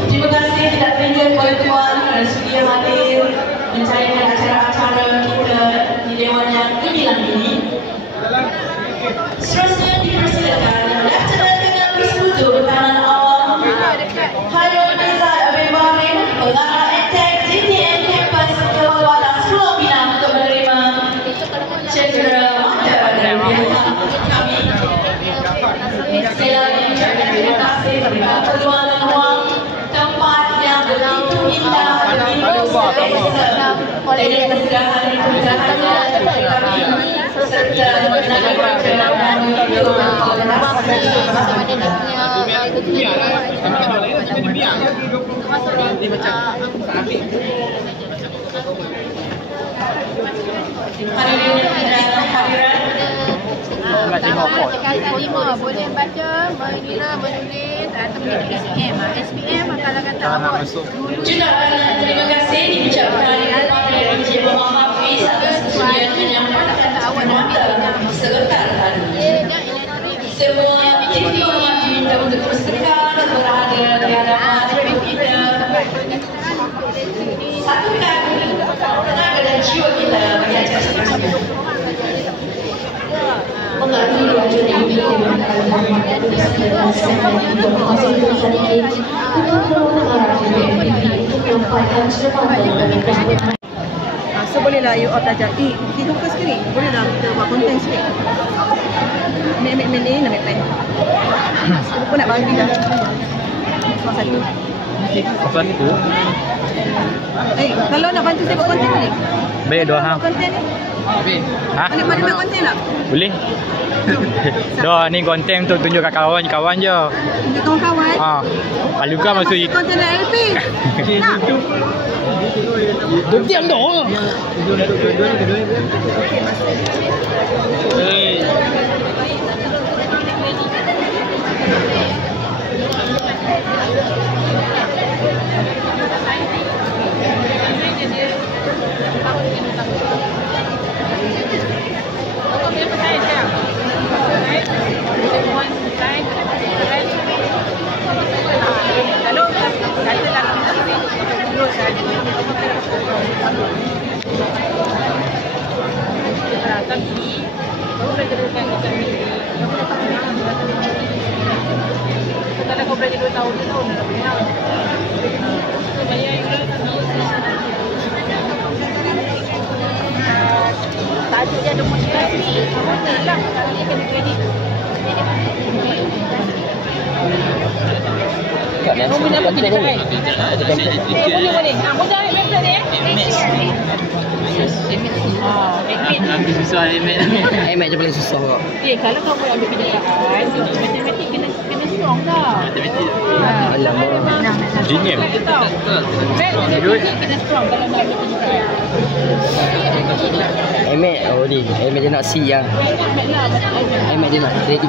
Terima kasih tidak terhingga kepada Tuan kerana sedia hadir mencairkan acara-acara kita di Dewan yang ke-9 ini. Seterusnya dipersilakan Lieutenant Tengah Persekutu Pertahanan Awam Khairul Izzat Abid Bahrain, pengarah EdTech JTN Campus Kebawalan Pulau Pinang untuk menerima cedera mata dari pihak kami. Sekali lagi terima kasih kerana peluang dan ruang tempat yang begitu indah, begitu selesa oleh kesudahan kami serta tenaga kerja dan begitu hadirin dan hadirat. Kata 5 boleh baca, mengira, menulis atau menjadi SPM. SPM kata-kata awak. Jutaan terima kasih diucapkan kepada Encik Muhammad Hafiz atas kesediaan menyampaikan mata sekretar baru. Semua aktiviti hormat diminta untuk bersekat berada di hadapan ibu kita. Satukan tenaga dan jiwa kita bagi acara semacam ini. Mengerti wajah ini dengan kalimat dan sampai untuk menghasilkan sedikit untuk mengarah untuk menyampaikan serempak. So bolehlah you all belajar. Kita buka sikit. Bolehlah kita buat konten sikit. Ambil ni, ambil pen. Aku nak bagi dah. Kelas satu. Kelas itu. Kalau nak bantu saya buat konten ni. Baik doa ha. Konten ni. Ha? Mana nak konten tak? Boleh. Doa ni konten untuk tunjuk kat kawan-kawan je. Untuk kawan-kawan. Ha. Kalau kan masuk konten nak LP. Nak. Diam dong. Kalau kau belajar 2 tahun dah. So, bayar yang Kau punya apa kita kan? Boleh. Mudah method ni. Nanti susah Emet. Emet je paling susah kau. Kalau kau boleh ambil penjagaan, matematik kena strong dah. Alamak. Genius. Kena strong kalau nak ambil penjagaan. Emet, oh ni. Emet dia nak C lah. Emet dia nak kreatif.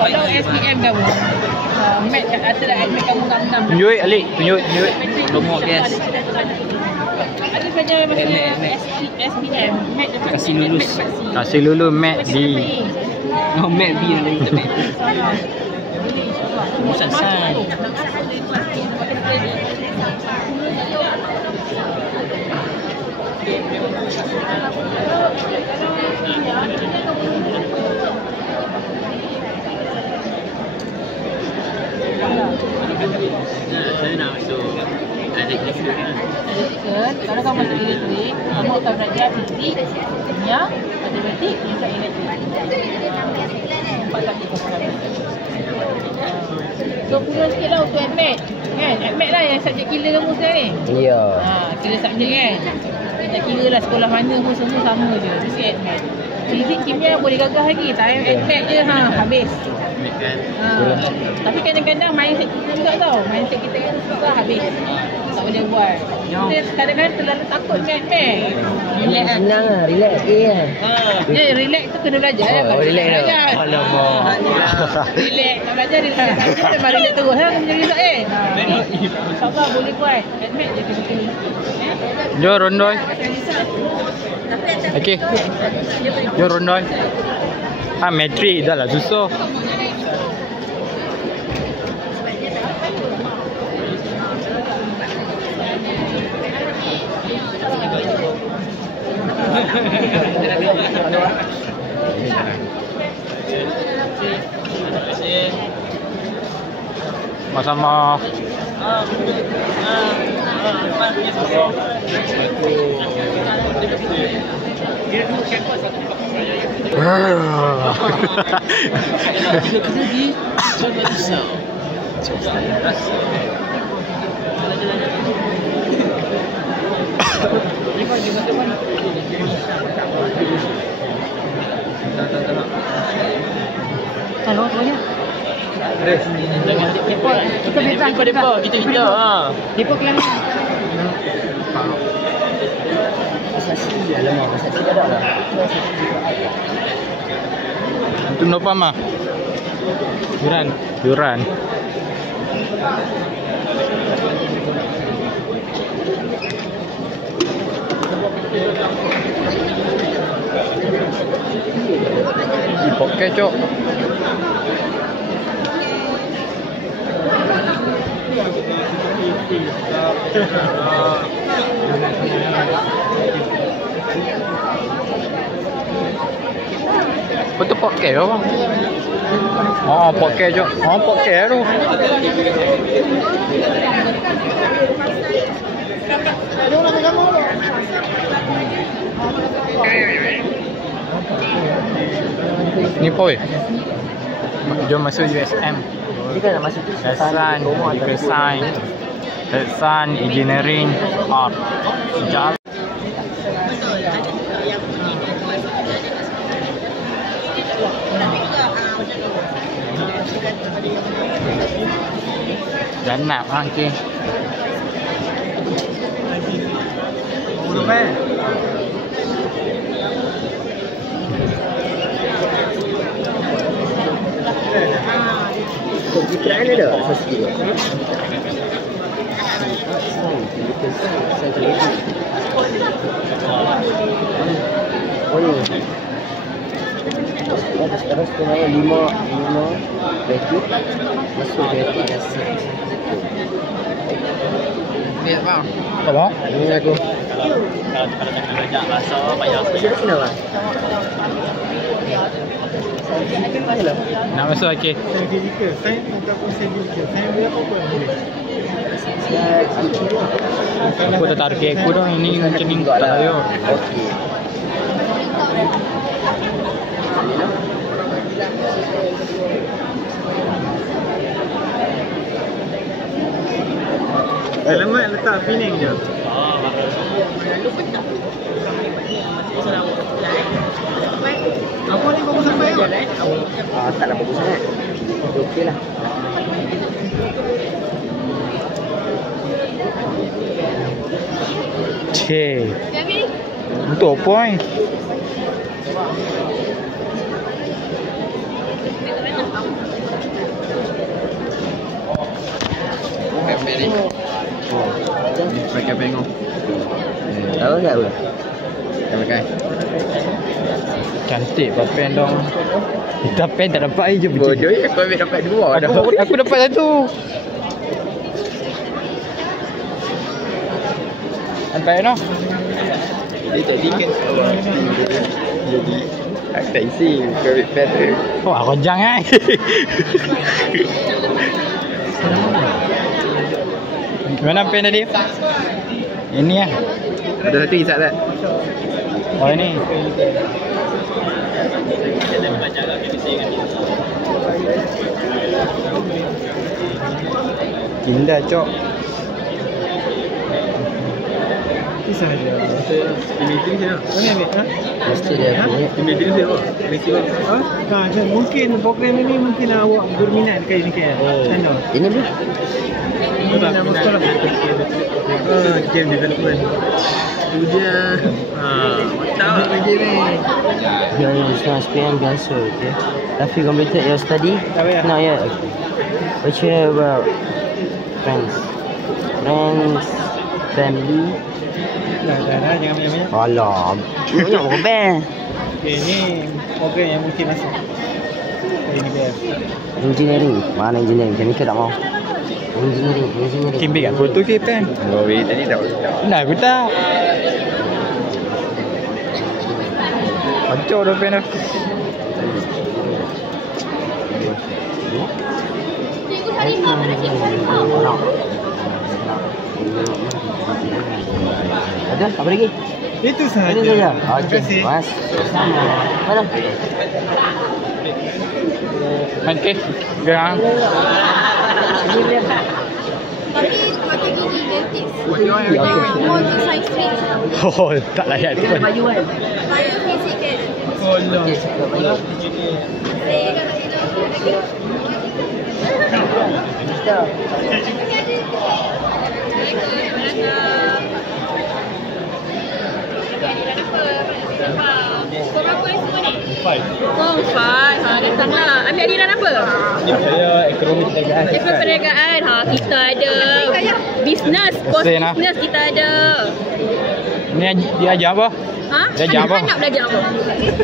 Kalau SPM kamu, mat ada admit kamu 66. Tunjuk Alik, tunjuk. Lomo guys. Ada saja masa SPM, mat dapat Kasih lulus. Kasih lulu Mat di Oh, Mat B yang lagi Mat. Musan San. Saya nak masuk elektrik ni. Kalau kamu masuk elektrik, kamu akan belajar fisik, kimia, matematik, juga elektrik. 4 subjek komponen. So kurang sikit lah untuk admit. Kan? Admit lah yang subjek killer kamu sekarang ni. Ya. Kira subjek kan. Tak kira lah sekolah mana pun semua sama je. Mesti admit. Fizik, kimia boleh gagah lagi. Tak payah admit je, habis. Tapi kadang-kadang mindset kita juga tau. Mindset kita kan susah habis. Tak boleh buat. Kita kadang-kadang terlalu takut dengan admit. Relax lah. Senang lah, relax je lah. Ya, relax tu kena belajar lah. Oh, relax dah. Alamak. Relax, tak belajar relax. Memang relax terus lah, kena jadi result InsyaAllah boleh buat. Admit je kita. Jom rondoi. Okey. Jom rondoi. Metrik dah lah susah. Sama-sama. Kalau boleh. Kita Depa. Kita Depa kelas ni. Asasi, alamak. Asasi dah lah. Itu berapa mah? Yuran. Dipakai cok. Betul pakai apa? Oh, pakai cok. Oh, pakai tu. Ni poi. Jom masuk USM. Dia kan nak masuk Design, Medical Science, Design, Engineering, Art. Sekejap. Dan nak okey. Pencitraan ada asasi. Oh ni. Sekarang sebenarnya 5 kreatif masuk kreatif dan set. Lihat bang. Apa? Ini aku. Kalau tak belajar bahasa payah. Masuk sini lah. Nak masuk okey. Aku dah tarik aku dah ini macam ni tak tahu. Okey. Selamat letak Penang je. Apa ni bagus sampai apa? Taklah bagus sangat. Okey lah. Cik. Untuk apa ni? Pakai pengong. Tahu tak apa? Tak pakai. Cantik papen dong. Kita pen tak dapat je Bodoh ya, kau ambil dapat dua dah. Aku dapat satu. Sampai no. Jadi kan jadi tak isi kau ambil pen tu. Oh, aku jangan. Mana pen tadi? Ini ya. Ada satu isap tak? Oh ini. Indah cok. Kisah je. Meeting je. Mana ambil? Ha? Mesti dia punya. Meeting je. Meeting. Ha, mungkin program ini mungkin awak berminat dekat ini kan. Sana. Ini boleh? Ini nama sekolah. Game development. Tu dia. Mantap lagi ni. Your business PM biasa, okay. Have you completed your study? Not yet. Okay. What you have about friends? Friends, family. Dah, jangan banyak-banyak. Alah, banyak program. Okay, ni program yang mungkin masuk. Ini dia. Engineering. Mana engineering? Chemical tak mau. Engineering. Kimbik aku tu ke pen? Oh, tadi tak. Nah, aku tak. Kacau dah pen aku. Cikgu Halimah mana Cikgu Halimah? Ada? Apa lagi? Itu sahaja. Itu saja. Terima Okey. kasih. Mas. Mana? Main ke? Gerak. Tapi pakai gigi dentis. Mau untuk science stream. Oh, tak layak tu pun. Baju kan? Biofisik kan. Okey, suka baju. Saya kat sini lagi. Kau berapa semua ni? 5. Oh, 5. Ha, datang lah. Ambil aliran apa? Saya ekonomi perniagaan. Ekonomi perniagaan. Ha, kita ada business. Kos Sen lah. business kita ada. Ni dia ajar apa? Ha? Dia ajar apa? Nak belajar apa?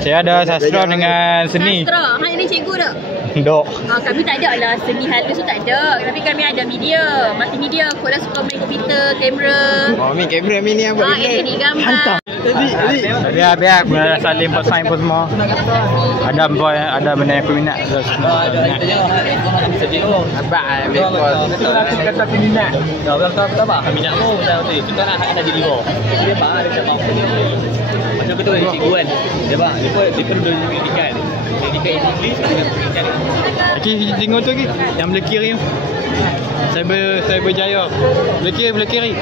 Saya ada sastra dengan seni. Sastra. Ha, ini cikgu tak? Dok. Ha, kami tak ada lah seni halus tu tak ada. Tapi kami ada media. Multimedia. Kau dah suka main komputer, kamera. Oh, ni kamera ni apa? Ha, edit gambar. Biar aku dah saling pesaing pun semua. Ada boy, ada benda yang aku minat. Abang ambil kos. Aku kata peminat. Dah kata apa? Minat mu dah tu. Kita nak ada diri kau. Dia apa dia cakap. Macam betul dia cikgu kan. Dia bang, dia perlu pendidikan. Pendidikan English dengan pendidikan. Okey, tengok tu lagi. Yang belah kiri tu. Saya berjaya. Belah kiri.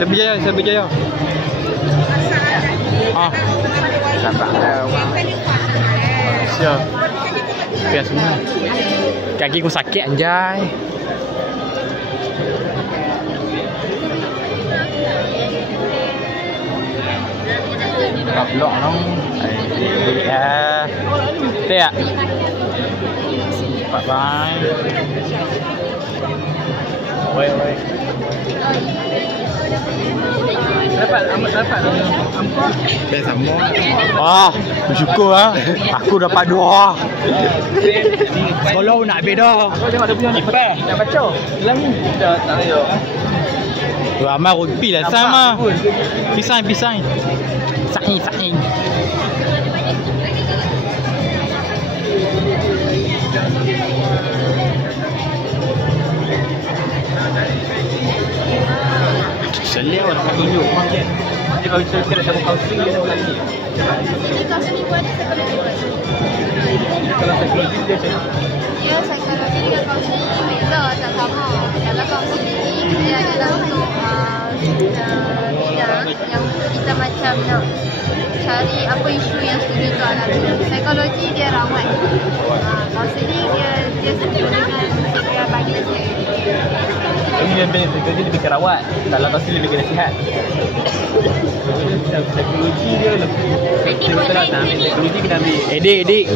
Saya berjaya. Ah. Nampak dah. Siap. Biar semua. Kaki aku sakit anjay. Kau blok dong. Ya. Tak. Bye. Woi. Dapat. Dah sama. Ah, bersyukur ah. Aku dapat 2. Kalau nak ambil dah. Kau tengok dia punya nipah. Dah baca. Dalam ni. Dah tak ada. Ramai rugby lah sama. Pisang. Saing. Selia orang tunjuk. Dia kalau kita nak cabut kaunseling dia nak ni. Jadi kaunseling pun ada psikologi pun. Kalau psikologi dia macam mana? Ya, psikologi dengan kaunseling ni beza, tak sama. Kalau kaunseling ni dia adalah untuk bidang yang kita macam nak cari apa isu yang student tu alami. Psikologi dia rawat. Kaunseling dia sesuai dengan segala bagian dia. Ini yang banyak psikologi lebih ke rawat. Kalau kaunseling lebih ke nasihat. Psikologi dia lebih betul lah, nak ambil psikologi kena ambil. Edik.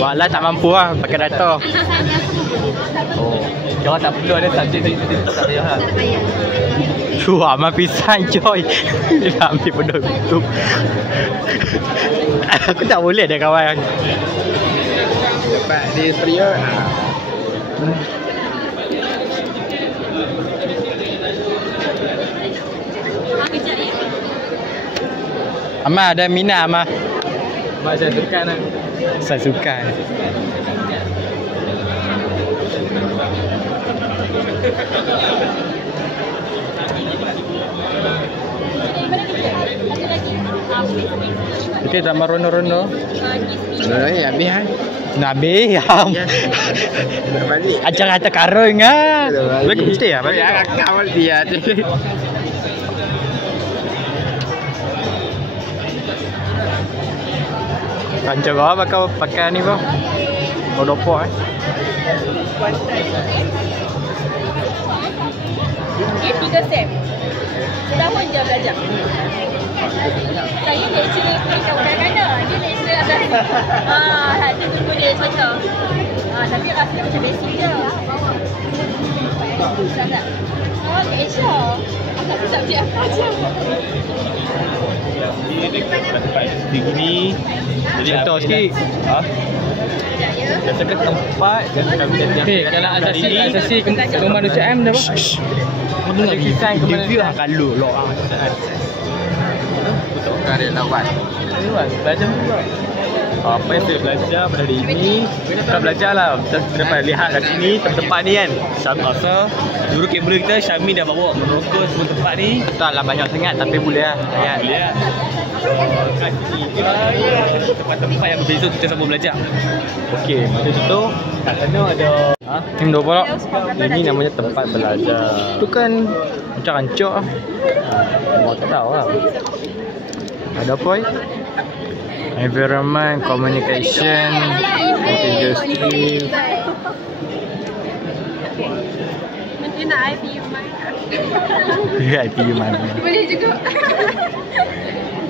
Walah tak mampu lah pakai data. Oh, jangan tak perlu ada subjek tak payah lah. Wah, amal pisang coy. Dia nak ambil benda tu. Aku tak boleh ada kawan. Dapat di Australia. Amal ada minat Amal. Amal saya suka lah. Saya suka. Okey, dah rondo-rondo. Habis kan? Nabi yang Balik. acara atas karung ah. Balik mesti ah. Balik awal dia. Kancok kau pakai ni bang. Odopo Dia 3 sem. Setahun je belajar. Saya dia actually peringkat kanan-kanan. Dia actually atas. Hati tunggu dia cocok. Tapi rasanya macam basic je. Sangat. Kat Asia. Aku tak pergi apa je. Begini. Jadi contoh sikit. Katakan tempat dalam asasi kemanusiaan dah bang. Dengar kisah review kalau loh. Karyawan. Belajar juga. Apa yang saya belajar dari ini, kita belajar lah. Kita dapat lihat kat sini tempat ni kan. Syami rasa dulu kamera kita Syami dah bawa merokok semua tempat ni. Tak lah banyak sangat tapi boleh lah. Boleh lah. Kat sini tempat-tempat yang berbeza kita sama belajar. Okey, macam tu kat sana ada tim dua pula. Ini namanya tempat belajar. Tu kan macam rancak lah. Mau tak tahu lah. Ada apa ni? Environment, communication, industry. Mungkin nak IPU mana? IPU mana? Boleh juga.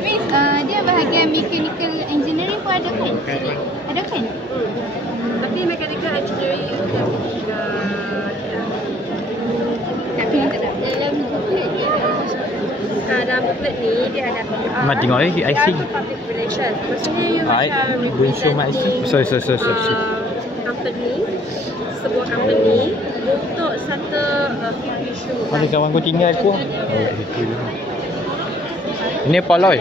Miss, dia bahagian mechanical engineering pun ada kan? Ada kan? Tapi mechanical engineering juga tapi dalam dalam booklet ni dia ada Mak tengok IC. public relation. Maksudnya you macam show my IC. Sorry. company, sebuah company untuk satu issue. Ada kawan ku tinggal aku. Ini apa loy?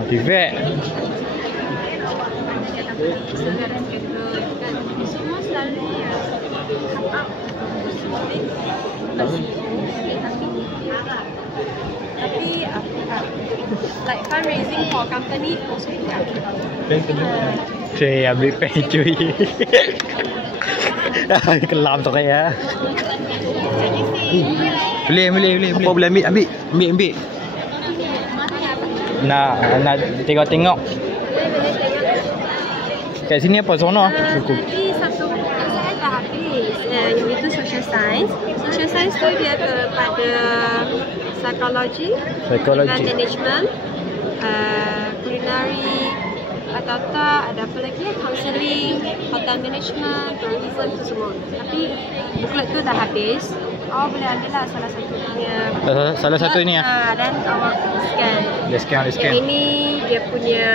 Artifact. Semua selalu come up. Tapi like fundraising for company also Saya ambil pen cuy. Kelam tu kaya. Boleh. Apa boleh ambil. Nak tengok. Kat sini apa zona? Tapi satu saya dah habis yang itu social science. Social science tu dia kepada psikologi, management, culinary, ada apa lagi ya, counselling, hotel management, tourism tu semua. Tapi booklet tu dah habis. Awak boleh ambil lah salah satunya. Salah satu ini ya. Dan awak scan. Dia scan. Yang ini dia punya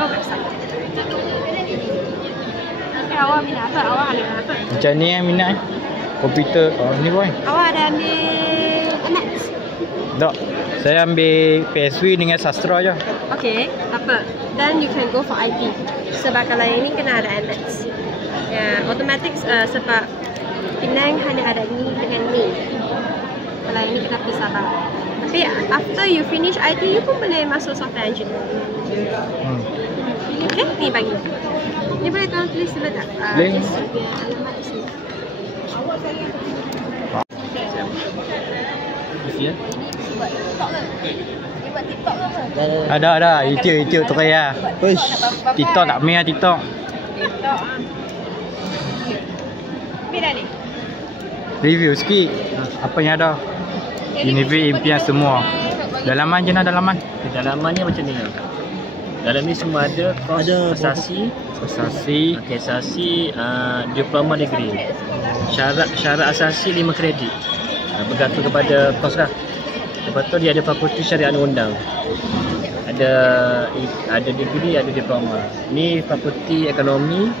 website. Awak minat apa? Awak ada apa? Macam ni yang minat komputer. Ni boy. Awak ada ambil maths? Tak. Saya ambil PSW dengan sastra je. Okay, apa? Then you can go for IT. Sebab kalau yang ini kena ada maths. Mathematics sebab Penang hanya ada ni dengan ni. Kalau lain ni kita pisah tak. Tapi after you finish IT, you pun boleh masuk software engineering. Okay, ni bagi. Ni boleh tuan tulis dulu tak? Boleh. Alamat di sini. Buat TikTok ke? Dia buat TikTok ke apa? Ada. YouTube tu kaya. Uish. TikTok tak main TikTok. TikTok Ni dah ni. Review sikit. Apa yang ada? Universe impian semua. Dalaman je nak dalaman. Dalaman ni macam ni. Dalam ni semua ada kos asasi, diploma degree. Syarat asasi 5 kredit. Bergantung kepada kos lah. Lepas tu dia ada fakulti syariah undang. Ada degree, ada diploma. Ni fakulti ekonomi,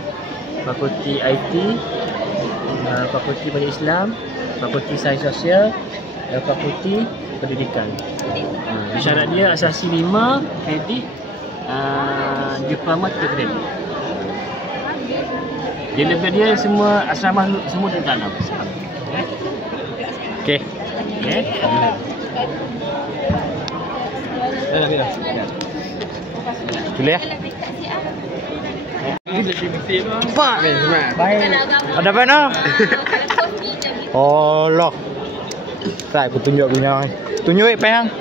fakulti IT, fakulti pendidikan Islam, fakulti sains sosial, dan fakulti pendidikan. Syarat dia asasi 5 kredit, diploma 3 kredit. Dia lebih dia semua asrama semua di dalam. Okey. Okey. Dah. Tulis ya. Pak ni semua. Baik. Ada apa nak? Oh loh. Saya aku tunjuk punya. Tunjuk pen.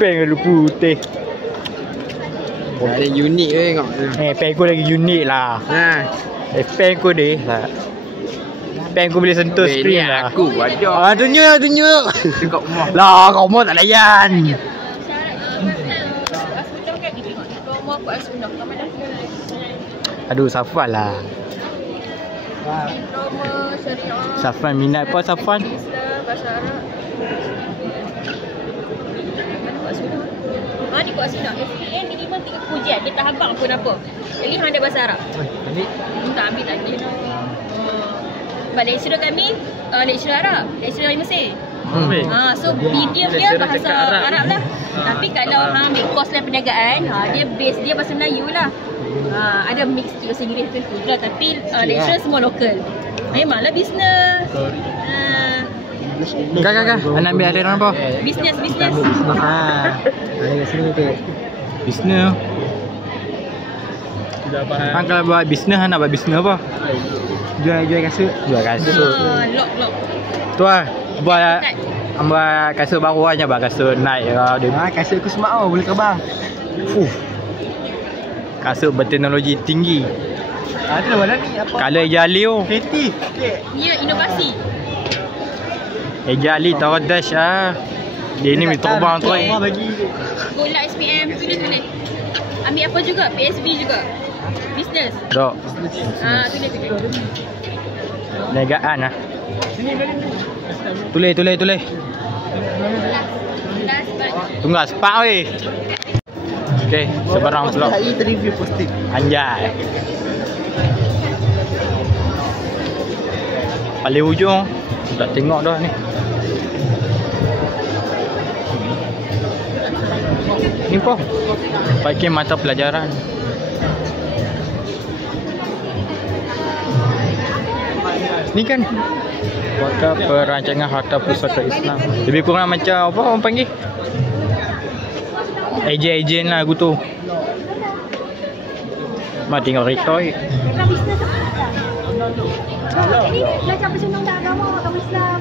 Pen lu putih. Ada unik ke tengok. Pen aku lagi unik lah. Pen aku deh lah. Pen aku boleh sentuh skrin lah. Aku ada. Tunjuk. Tengok rumah. Lah kau mau tak layan. Aduh Safwan lah. Safwan minat apa Safwan? Dia kuat sunnah. SPM minimum 3 ujian. Dia tak habang pun apa. Jadi hang ada bahasa Arab. Tak ambil lagi. Sebab lecturer kami lecturer Arab, lecturer dari Mesir. So medium dia bahasa Arab lah. Tapi kalau hang ambil course dalam perniagaan, dia base dia bahasa Melayu lah. Ada mix sikit bahasa Inggeris tu lah. Tapi lecturer semua lokal. Memanglah bisnes. Kak. Anak ambil aliran apa? Bisnes. Ada kat sini tu. Bisnes. Hang kalau buat bisnes, hang nak buat bisnes apa? Jual kasut. Lock. Tu lah. Buat kasut baru aja, buat kasut naik dia. Kasut aku smart boleh terbang. Kasut berteknologi tinggi. Ada mana ni apa? Color Jalio. Kreatif. Ya, inovasi. Jali tahu dash ah. Dia ni terbang tu. Bola SPM tulis. Ambil apa juga? PSB juga. Business. Dok. Tulis. Negaan ah. Tulis. Tunggu sepak weh. Okey, sebarang vlog. Hari review posting. Anjay. Paling ujung tak tengok dah ni. Ni apa? Pakai mata pelajaran. Ni kan Wakaf Perancangan Harta Pusaka Islam. Lebih kurang macam apa orang panggil? Ejen lah aku tu. Mak tengok retoi. Ini belajar pasal undang agama agama Islam.